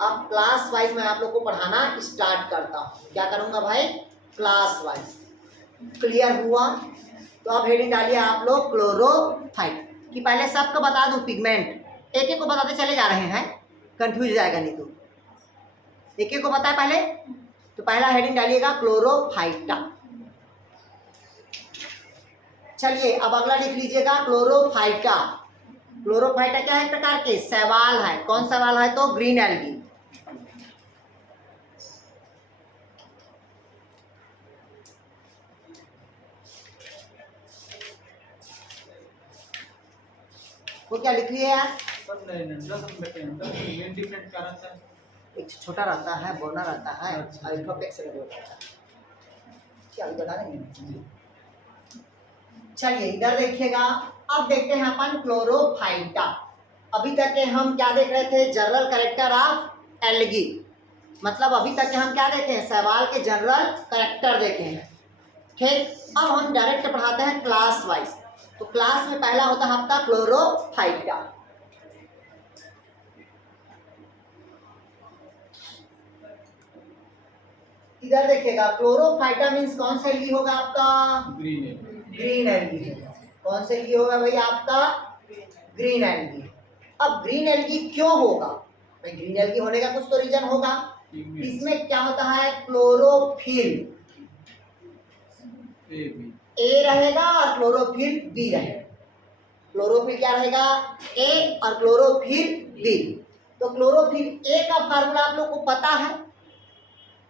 अब क्लास वाइज मैं आप लोग को पढ़ाना स्टार्ट करता हूँ। क्या करूँगा भाई? Class wise. क्लियर हुआ? तो अब हेडिंग डालिए आप लोग क्लोरोफाइट कि पहले सबको बता दूँ पिगमेंट, एक एक को बताते चले जा रहे हैं, कंफ्यूज जाएगा नहीं तो। एक एक को बताए पहले। तो पहला हेडिंग डालिएगा क्लोरोफाइटा। चलिए अब अगला लिख लीजिएगा क्लोरोफाइटा। क्लोरोफाइटा क्या है? प्रकार के शैवाल है। कौन शैवाल है? तो ग्रीन एल्गी। वो क्या लिख लिया यार? एक छोटा रहता है, बोना रहता है, अल्फाबेट से रहता है। क्या बता देंगे? चलिए इधर देखिएगा। अब देखते हैं अपन क्लोरोफाइटा। अभी तक के हम क्या देख रहे थे? General character of algae. मतलब अभी तक के हम क्या देखे हैं? शैवाल के जनरल कैरेक्टर देखे हैं। ठीक, अब हम डायरेक्ट पढ़ाते हैं क्लास वाइज। तो क्लास में पहला होता है आपका क्लोरोफाइटा। इधर देखिएगा क्लोरोफाइटा मीन्स कौन सा एल्गी होगा आपका? Green algae. कौन सा एल्गी होगा भाई आपका? Green algae. अब ग्रीन एल्गी क्यों होगा भाई? ग्रीन एल्गी होने का कुछ तो रीजन होगा। इसमें क्या होता है? क्लोरोफिल ए रहेगा और क्लोरोफिल बी रहेगा। क्लोरोफिल क्या रहेगा? ए और क्लोरोफिल बी। तो क्लोरोफिल ए का फार्मूला आप लोग को पता है?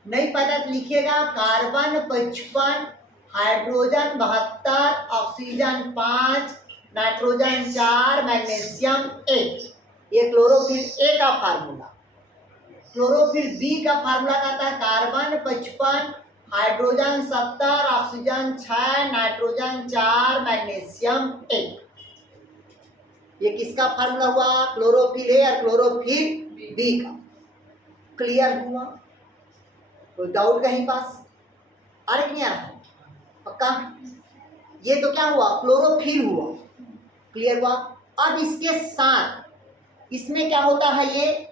नहीं पता तो लिखिएगा carbon 55, hydrogen 72, oxygen 5, nitrogen 4, magnesium 1। ये क्लोरोफिल ए का फार्मूला। क्लोरोफिल बी का फार्मूला कहता है carbon 55, hydrogen 70, oxygen 6, nitrogen 4, magnesium 1। ये किसका फार्मूला हुआ? क्लोरोफिल ए और क्लोरोफिल बी का। क्लियर हुआ? कोई डाउट कहीं पास? आ रहा कि नहीं आ रहा? पक्का? ये तो क्या हुआ? क्लोरोफिल हुआ। क्लियर हुआ? अब इसके साथ इसमें क्या होता है? ये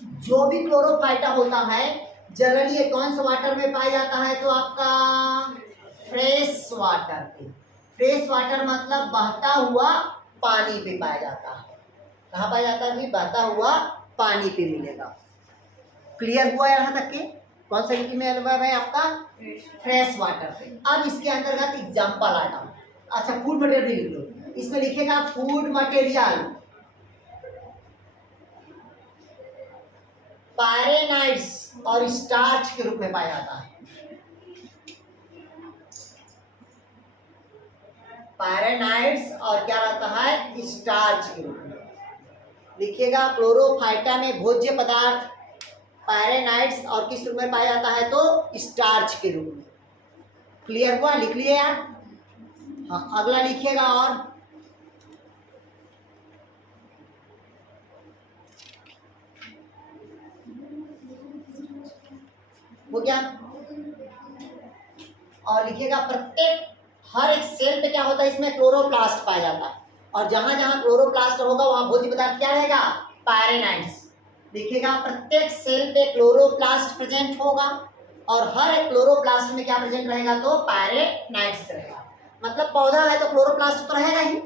जो भी क्लोरोफाइटा होता है जनरली ये कौन सा वाटर में पाया जाता है? तो आपका फ्रेश वाटर पे। फ्रेश वाटर मतलब बहता हुआ पानी पे पाया जाता है। कहाँ पाया जाता है? भी बहता हुआ पानी पे मिलेगा। क्लियर हुआ यहाँ तक के? कौन सा यूनिट में अनुभव है आपका? फ्रेश वाटर पे। अब इसके अंतर्गत एग्जाम्पल आइटम, अच्छा फूड मटेरियल भी लिख लो, इसमें लिखेगा फूड मटेरियल पायरेनाइड्स और स्टार्च के रूप में पाया जाता है। पायरेनाइड्स और क्या रहता है? स्टार्च के रूप में लिखिएगा। क्लोरोफाइटा में भोज्य पदार्थ पायरेनाइड्स और किस रूप में पाया जाता है? तो स्टार्च के रूप में। क्लियर हुआ? लिख लिए यार? हाँ, अगला लिखिएगा। और हो गया? और लिखिएगा प्रत्येक हर एक सेल पे क्या होता है? इसमें क्लोरोप्लास्ट पाया जाता है, और जहां जहां क्लोरोप्लास्ट होगा वहां भोज्य पदार्थ क्या रहेगा? पायरेनाइड्स। लिखिएगा प्रत्येक सेल पे क्लोरोप्लास्ट प्रेजेंट होगा, और हर एक क्लोरोप्लास्ट में क्या प्रेजेंट रहेगा? तो पायरेनाइड्स रहेगा। मतलब पौधा है तो क्लोरोप्लास्ट तो रहेगा ही,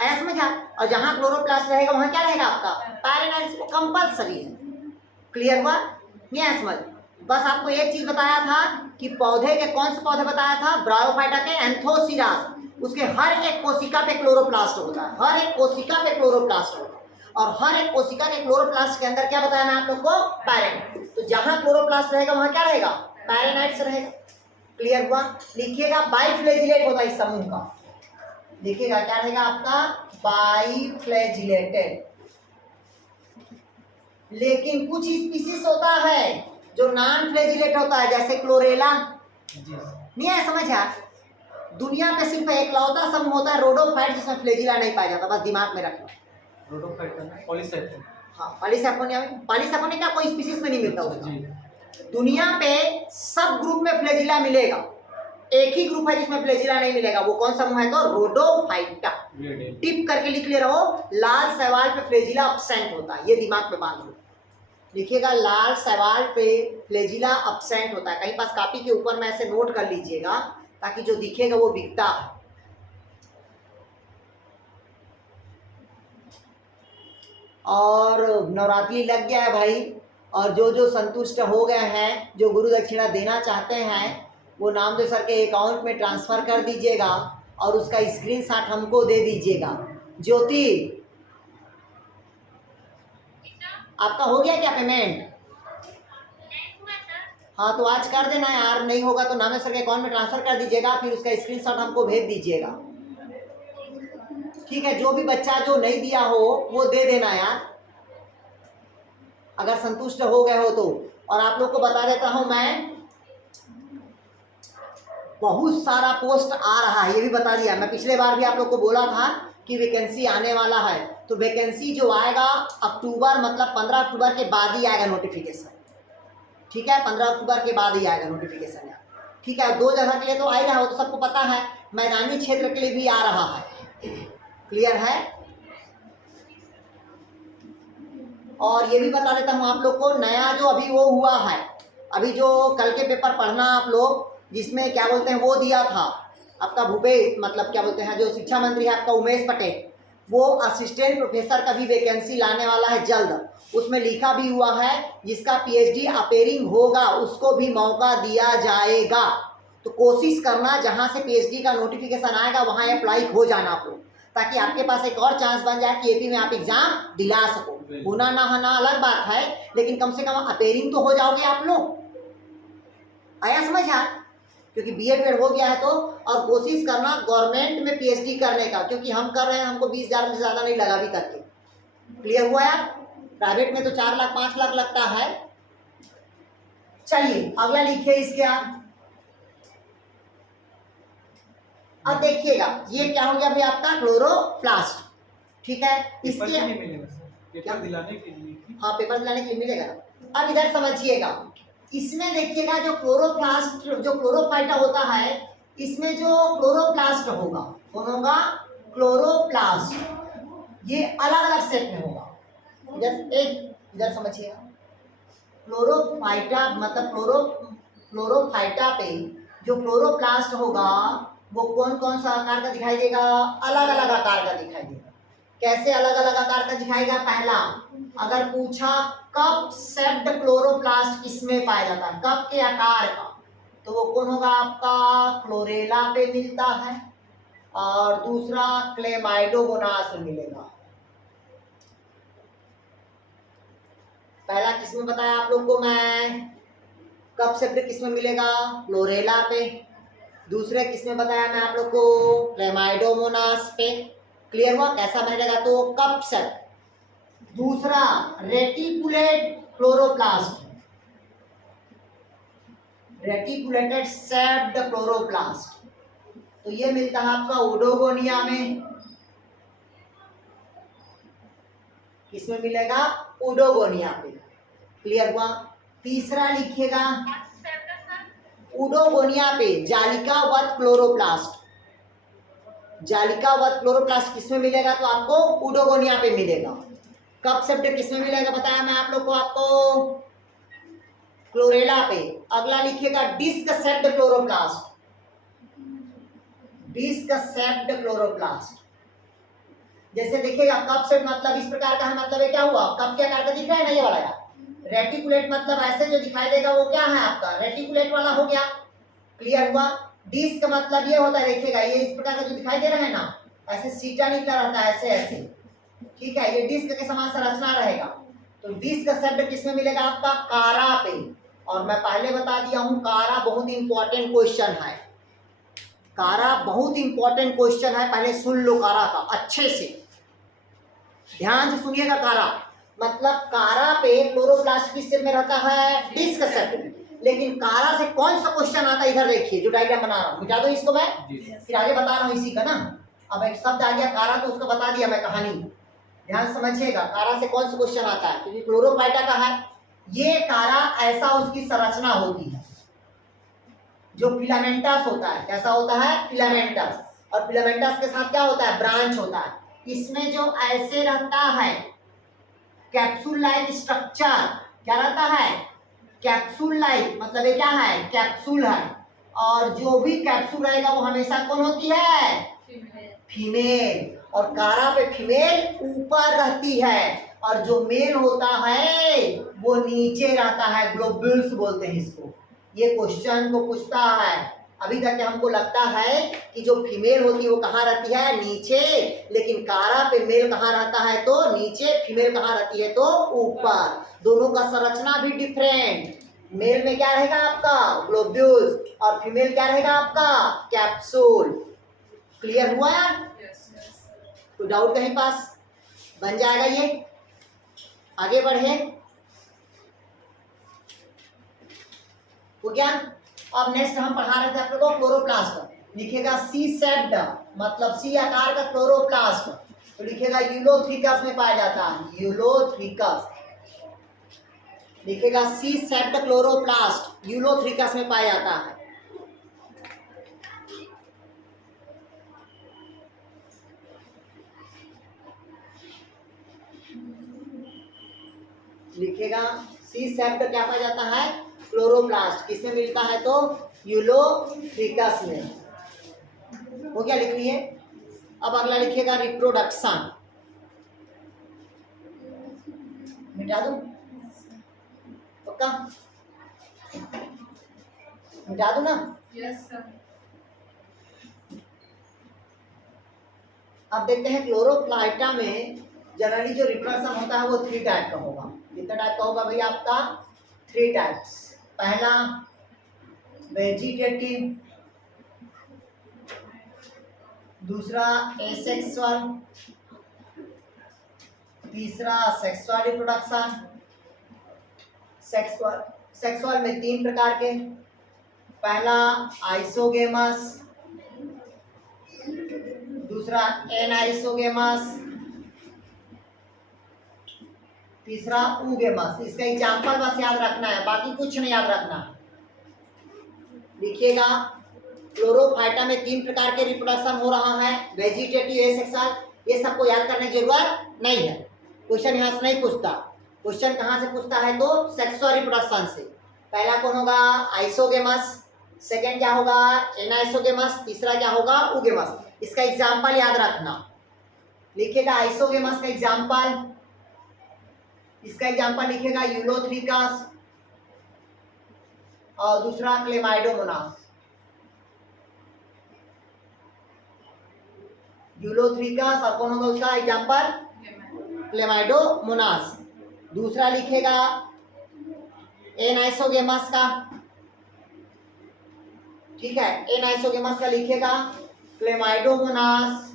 आया समझा? और जहां क्लोरोप्लास्ट रहेगा वहां क्या रहेगा? आपका पायरेनाइड्स। वो कंपलसरी है। क्लियर हुआ? नहीं आया समझ? बस आपको एक चीज बताया था कि पौधे के कौन से पौधे बताया था? ब्रायोफाइटा के एंथोसिरास। उसके हर एक कोशिका पे क्लोरोप्लास्ट होता है, हर एक कोशिका पे क्लोरोप्लास्ट होता है, और हर एक कोशिका के क्लोरोप्लास्ट के अंदर क्या बताया मैं आप लोग को? पायरेनाइड। तो जहां क्लोरोप्लास्ट रहेगा वहां क्या रहेगा? पायरेनाइड्स रहेगा। क्लियर हुआ? लिखिएगा बाइफ्लैजिलेट होता है इस समूह का। लिखिएगा क्या रहेगा आपका? बाइफ्लैजिलेटेड। लेकिन कुछ स्पीसीज होता है जो नॉन फ्लैजिलेट होता है, जैसे क्लोरेला। नहीं है समझ यार? दुनिया पे सिर्फ एकलौता समूह होता है रोडोफाइट जिसमें फ्लैजिला नहीं पाया जाता। बस दिमाग में रखना। रोडोफाइटा, पॉलीसाइफोन। हाँ, पॉलीसैफोनिया कोई स्पीसीज में नहीं मिलता उसका। दुनिया पे सब ग्रुप में फ्लैजिला मिलेगा, एक ही ग्रुप है जिसमें फ्लैजिला नहीं मिलेगा। वो कौन समूह है? तो रोडोफाइटा। टिप करके लिख ले रहो, लाल शैवाल पे फ्लैजिला अब्सेंट होता है, ये दिमाग में बांध लो। लिखिएगा लाल शैवाल पे फ्लैजिला अब्सेंट होता है। कहीं पास कॉपी के ऊपर में ऐसे नोट कर लीजिएगा ताकि जो दिखेगा वो दिखता है। और नवरात्रि लग गया है भाई, और जो जो संतुष्ट हो गए हैं, जो गुरु दक्षिणा देना चाहते हैं, वो नामदेव सर के अकाउंट में ट्रांसफ़र कर दीजिएगा और उसका स्क्रीनशॉट हमको दे दीजिएगा। ज्योति, आपका हो गया क्या पेमेंट? हाँ, तो आज कर देना यार, नहीं होगा तो नामदेव सर के अकाउंट में ट्रांसफ़र कर दीजिएगा, फिर उसका स्क्रीनशॉट हमको भेज दीजिएगा। ठीक है? जो भी बच्चा जो नहीं दिया हो वो दे देना यार, अगर संतुष्ट हो गए हो तो। और आप लोग को बता देता हूं मैं, बहुत सारा पोस्ट आ रहा है, ये भी बता दिया। मैं पिछले बार भी आप लोग को बोला था कि वैकेंसी आने वाला है, तो वैकेंसी जो आएगा अक्टूबर, मतलब 15 अक्टूबर के बाद ही आएगा नोटिफिकेशन। ठीक है? 15 अक्टूबर के बाद ही आएगा नोटिफिकेशन। ठीक है? 2 जगह के लिए तो आ ही रहा हो, तो सबको पता है। मैदानी क्षेत्र के लिए भी आ रहा है। क्लियर है? और ये भी बता देता हूँ आप लोग को, नया जो अभी वो हुआ है, अभी जो कल के पेपर पढ़ना आप लोग, जिसमें क्या बोलते हैं वो दिया था आपका भूपेश, मतलब क्या बोलते हैं जो शिक्षा मंत्री है आपका उमेश पटेल, वो असिस्टेंट प्रोफेसर का भी वैकेंसी लाने वाला है जल्द। उसमें लिखा भी हुआ है जिसका पीएचडी अपेयरिंग होगा उसको भी मौका दिया जाएगा। तो कोशिश करना जहाँ से पीएचडी का नोटिफिकेशन आएगा वहाँ अप्लाई हो जाना आप लोग, ताकि आपके पास एक और चांस बन जाए कि एपी में आप एग्जाम दिला सको। होना ना होना अलग बात है, लेकिन कम से कम अपेयरिंग तो हो जाओगे आप लोग। आया समझ यार? क्योंकि बीएड हो गया है तो, और कोशिश करना गवर्नमेंट में पीएचडी करने का, क्योंकि हम कर रहे हैं, हमको 20,000 से ज़्यादा नहीं लगा भी करके। क्लियर हुआ यार? प्राइवेट में तो 4 लाख 5 लाख लगता है। चलिए अगला लिखिए इसके आप। अब देखिएगा ये क्या हो गया भाई आपका क्लोरोप्लास्ट। ठीक है? इसके नहीं मिलेगा सर, पेपर दिलाने के लिए। हाँ, पेपर दिलाने के लिए मिलेगा ना। अब इधर समझिएगा, इसमें देखिएगा जो क्लोरोप्लास्ट, जो क्लोरोफाइटा होता है, इसमें जो क्लोरोप्लास्ट होगा, कौन होगा? क्लोरोप्लास्ट। ये अलग अलग सेट में होगा। इधर समझिएगा, क्लोरोफाइटा मतलब क्लोरोफाइटा पे जो क्लोरोप्लास्ट होगा वो कौन कौन सा आकार का दिखाई देगा? अलग अलग आकार का दिखाई देगा। कैसे अलग अलग आकार का दिखाएगा? पहला, अगर पूछा कप सेप्ड क्लोरोप्लास्ट किसमें पाया जाता है, कप के आकार का, तो वो कौन होगा आपका? क्लोरेला पे मिलता है। और दूसरा क्लेमाइडोमोनास में मिलेगा। पहला किसमें बताया आप लोग को मैं? कप सेप्ड किसमें मिलेगा? क्लोरेला पे। दूसरे किसमें बताया मैं आप लोग को? क्लेमाइडोमोनास पे। क्लियर हुआ कैसा बनेगा? तो कप सेप्ड। दूसरा रेटिकुलेट क्लोरोप्लास्ट, रेटिकुलेटेड सेप्ड क्लोरोप्लास्ट, तो ये मिलता है आपका ओडोगोनिया में। किसमें मिलेगा? ओडोगोनिया पे। क्लियर हुआ? तीसरा लिखिएगा ओडोगोनिया पे जालिकावत क्लोरोप्लास्ट। जालिकावत क्लोरोप्लास्ट किसमें मिलेगा? तो आपको ओडोगोनिया पे मिलेगा। कप सेप्ड किसमें मिलेगा बताया मैं आप लोग को? आपको क्लोरेला पे। अगला लिखिएगा disc shaped chloroplast, disc shaped chloroplast. जैसे देखिएगा कप सेप्ड मतलब इस प्रकार का है, मतलब ये क्या हुआ? कप के आकार का दिख रहा है ना ये वाला यार। रेटिकुलेट मतलब ऐसे जो दिखाई देगा वो क्या है आपका? रेटिकुलेट वाला हो गया। क्लियर हुआ? डिस्क मतलब ये होता है, देखिएगा ये इस प्रकार का जो दिखाई दे रहा है ना, ऐसे सीटा निकला रहता है ऐसे ऐसे, ठीक है, ये डिस्क के समान संरचना रहेगा। तो डिस्क सेप्ड किसमें मिलेगा आपका? कारा पे। और मैं पहले बता दिया हूं कारा बहुत इंपॉर्टेंट क्वेश्चन है, कारा बहुत इंपॉर्टेंट क्वेश्चन है। पहले सुन लो कारा का अच्छे से, ध्यान से सुनिएगा। कारा मतलब कारा पे क्लोरोप्लास्ट किस शेप में रहता है? Disc shaped. लेकिन कारा से कौन सा क्वेश्चन आता है? इधर देखिए जो डायग्राम बना रहा हूं, मिटा दो इसको मैं, फिर आगे बता रहा हूं इसी का ना। अब एक शब्द आ गया कारा तो उसका बता दिया मैं कहानी, ध्यान समझिएगा। कारा से कौन सा क्वेश्चन आता है? क्योंकि क्लोरोफाइटा का है ये कारा, ऐसा उसकी संरचना होती है जो फिलामेंटस होता है। कैसा होता है? फिलामेंटस। और फिलामेंटस के साथ क्या होता है? ब्रांच होता है। इसमें जो ऐसे रहता है कैप्सूल लाइक स्ट्रक्चर, क्या रहता है? कैप्सूल लाइक, मतलब ये क्या है? कैप्सूल है। और जो भी कैप्सूल रहेगा वो हमेशा कौन होती है? फीमेल। और कारा पे फीमेल ऊपर रहती है और जो मेल होता है वो नीचे रहता है, ग्लोब्यूल्स बोलते हैं इसको। ये क्वेश्चन को पूछता है। अभी तक हमको लगता है कि जो फीमेल होती है वो कहाँ रहती है? नीचे। लेकिन कारा पे मेल कहाँ रहता है? तो नीचे। फीमेल कहाँ रहती है? तो ऊपर। दोनों का संरचना भी डिफरेंट। मेल में क्या रहेगा आपका? ग्लोब्यूल्स, और फीमेल क्या रहेगा आपका? कैप्सूल। क्लियर हुआ यार? कोई डाउट कहीं पास? बन जाएगा ये। आगे बढ़े हो गया। अब नेक्स्ट हम पढ़ा रहे थे आप लोगों को क्लोरोप्लास्ट। लिखेगा सी सेप्ड मतलब सी आकार का क्लोरोप्लास्ट, तो लिखेगा यूलोथ्रिकस में पाया जाता है। यूलोथ्रिकस लिखेगा सी सेप्ड क्लोरोप्लास्ट यूलोथ्रिकस में पाया जाता है। लिखेगा सी सेप्ड क्या पाया जाता है? क्लोरोप्लास्ट। किसमें मिलता है? तो यूलोथ्रिकस में। हो गया, लिख लिए। अब अगला लिखिएगा रिप्रोडक्शन। मिटा दूं? पक्का मिटा दूं ना? Yes sir. अब देखते हैं क्लोरोप्लास्टा में जनरली जो रिप्रोडक्शन होता है वो 3 टाइप का होगा। कितना टाइप का होगा भैया आपका? 3 टाइप्स। पहला वेजिटेटिव, दूसरा एसेक्सुअल, तीसरा सेक्सुअल रिप्रोडक्शन। सेक्सुअल में 3 प्रकार के। पहला आइसोगेमस, दूसरा एनाइसोगेमस, तीसरा ऊगेमस। इसका एग्जाम्पल बस याद रखना है, बाकी कुछ नहीं याद रखना। देखिएगा क्लोरोफाइटा में 3 प्रकार के रिप्रोडक्शन हो रहा है, वेजिटेटिव, एसेक्सुअल। ये सबको याद करने की जरूरत नहीं है, क्वेश्चन यहाँ से नहीं पूछता। क्वेश्चन कहाँ से पूछता है? तो सेक्सुअल रिप्रोडक्शन से। पहला कौन होगा? आइसोगेमस, सेकेंड क्या होगा एनाइसोगेमस, तीसरा क्या होगा उगेमस। इसका एग्जाम्पल याद रखना, लिखेगा आइसोगेमस का एग्जाम्पल, इसका एग्जाम्पल लिखेगा यूलोथ्रिकस और दूसरा क्लेमाइडोमोनास। यूलोथ्रिकस और कौन होगा उसका एग्जाम्पल क्लेमाइडोमोनास। दूसरा लिखेगा एनाइसोगेमस का, ठीक है, एनाइसोगेमस का लिखेगा क्लेमाइडोमोनास,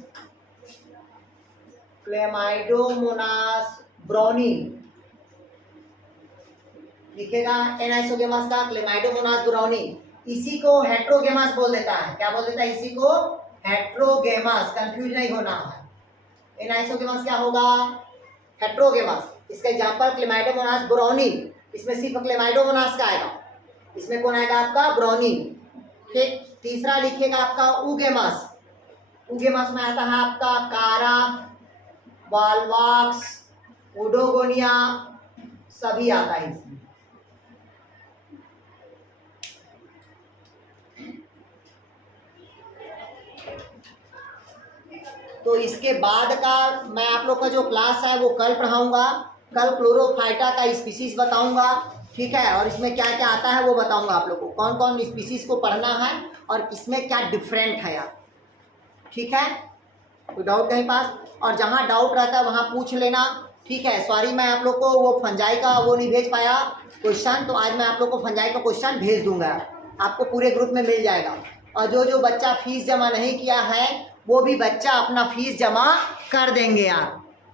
क्लेमाइडोमोनास ब्राउनी लिखेगा, एनाइसोगेमस का क्लेमाइडोमोनास ब्राउनी। इसी को हेट्रोगेमस बोल देता है, क्या बोल देता है, इसी को हेट्रोगेमस, कंफ्यूज नहीं होना है। एनाइसोगेमस क्या होगा हेट्रोगेमस। इसका एग्जांपल क्लेमाइडोमोनास ब्राउनी, इसमें सिर्फ क्लेमाइडोमोनास का आएगा, इसमें कौन आएगा आपका ब्राउनी। ठीक, तीसरा लिखेगा आपका उगेमस, उगेमस में आता है आपका कारा, बालवाक्स, ओडोगोनिया सभी आता है इसमें। तो इसके बाद का मैं आप लोग का जो क्लास है वो कल पढ़ाऊंगा, कल क्लोरोफाइटा का स्पीसीज बताऊंगा, ठीक है, और इसमें क्या क्या आता है वो बताऊंगा आप लोग को, कौन कौन स्पीसीज को पढ़ना है और इसमें क्या डिफरेंट है यार, ठीक है। कोई डाउट कहीं पास, और जहाँ डाउट रहता है वहाँ पूछ लेना, ठीक है। सॉरी मैं आप लोग को वो फंजाई का वो नहीं भेज पाया क्वेश्चन, तो आज मैं आप लोग को फंजाई का क्वेश्चन भेज दूंगा, आपको पूरे ग्रुप में मिल जाएगा। और जो जो बच्चा फीस जमा नहीं किया है वो भी बच्चा अपना फीस जमा कर देंगे यार।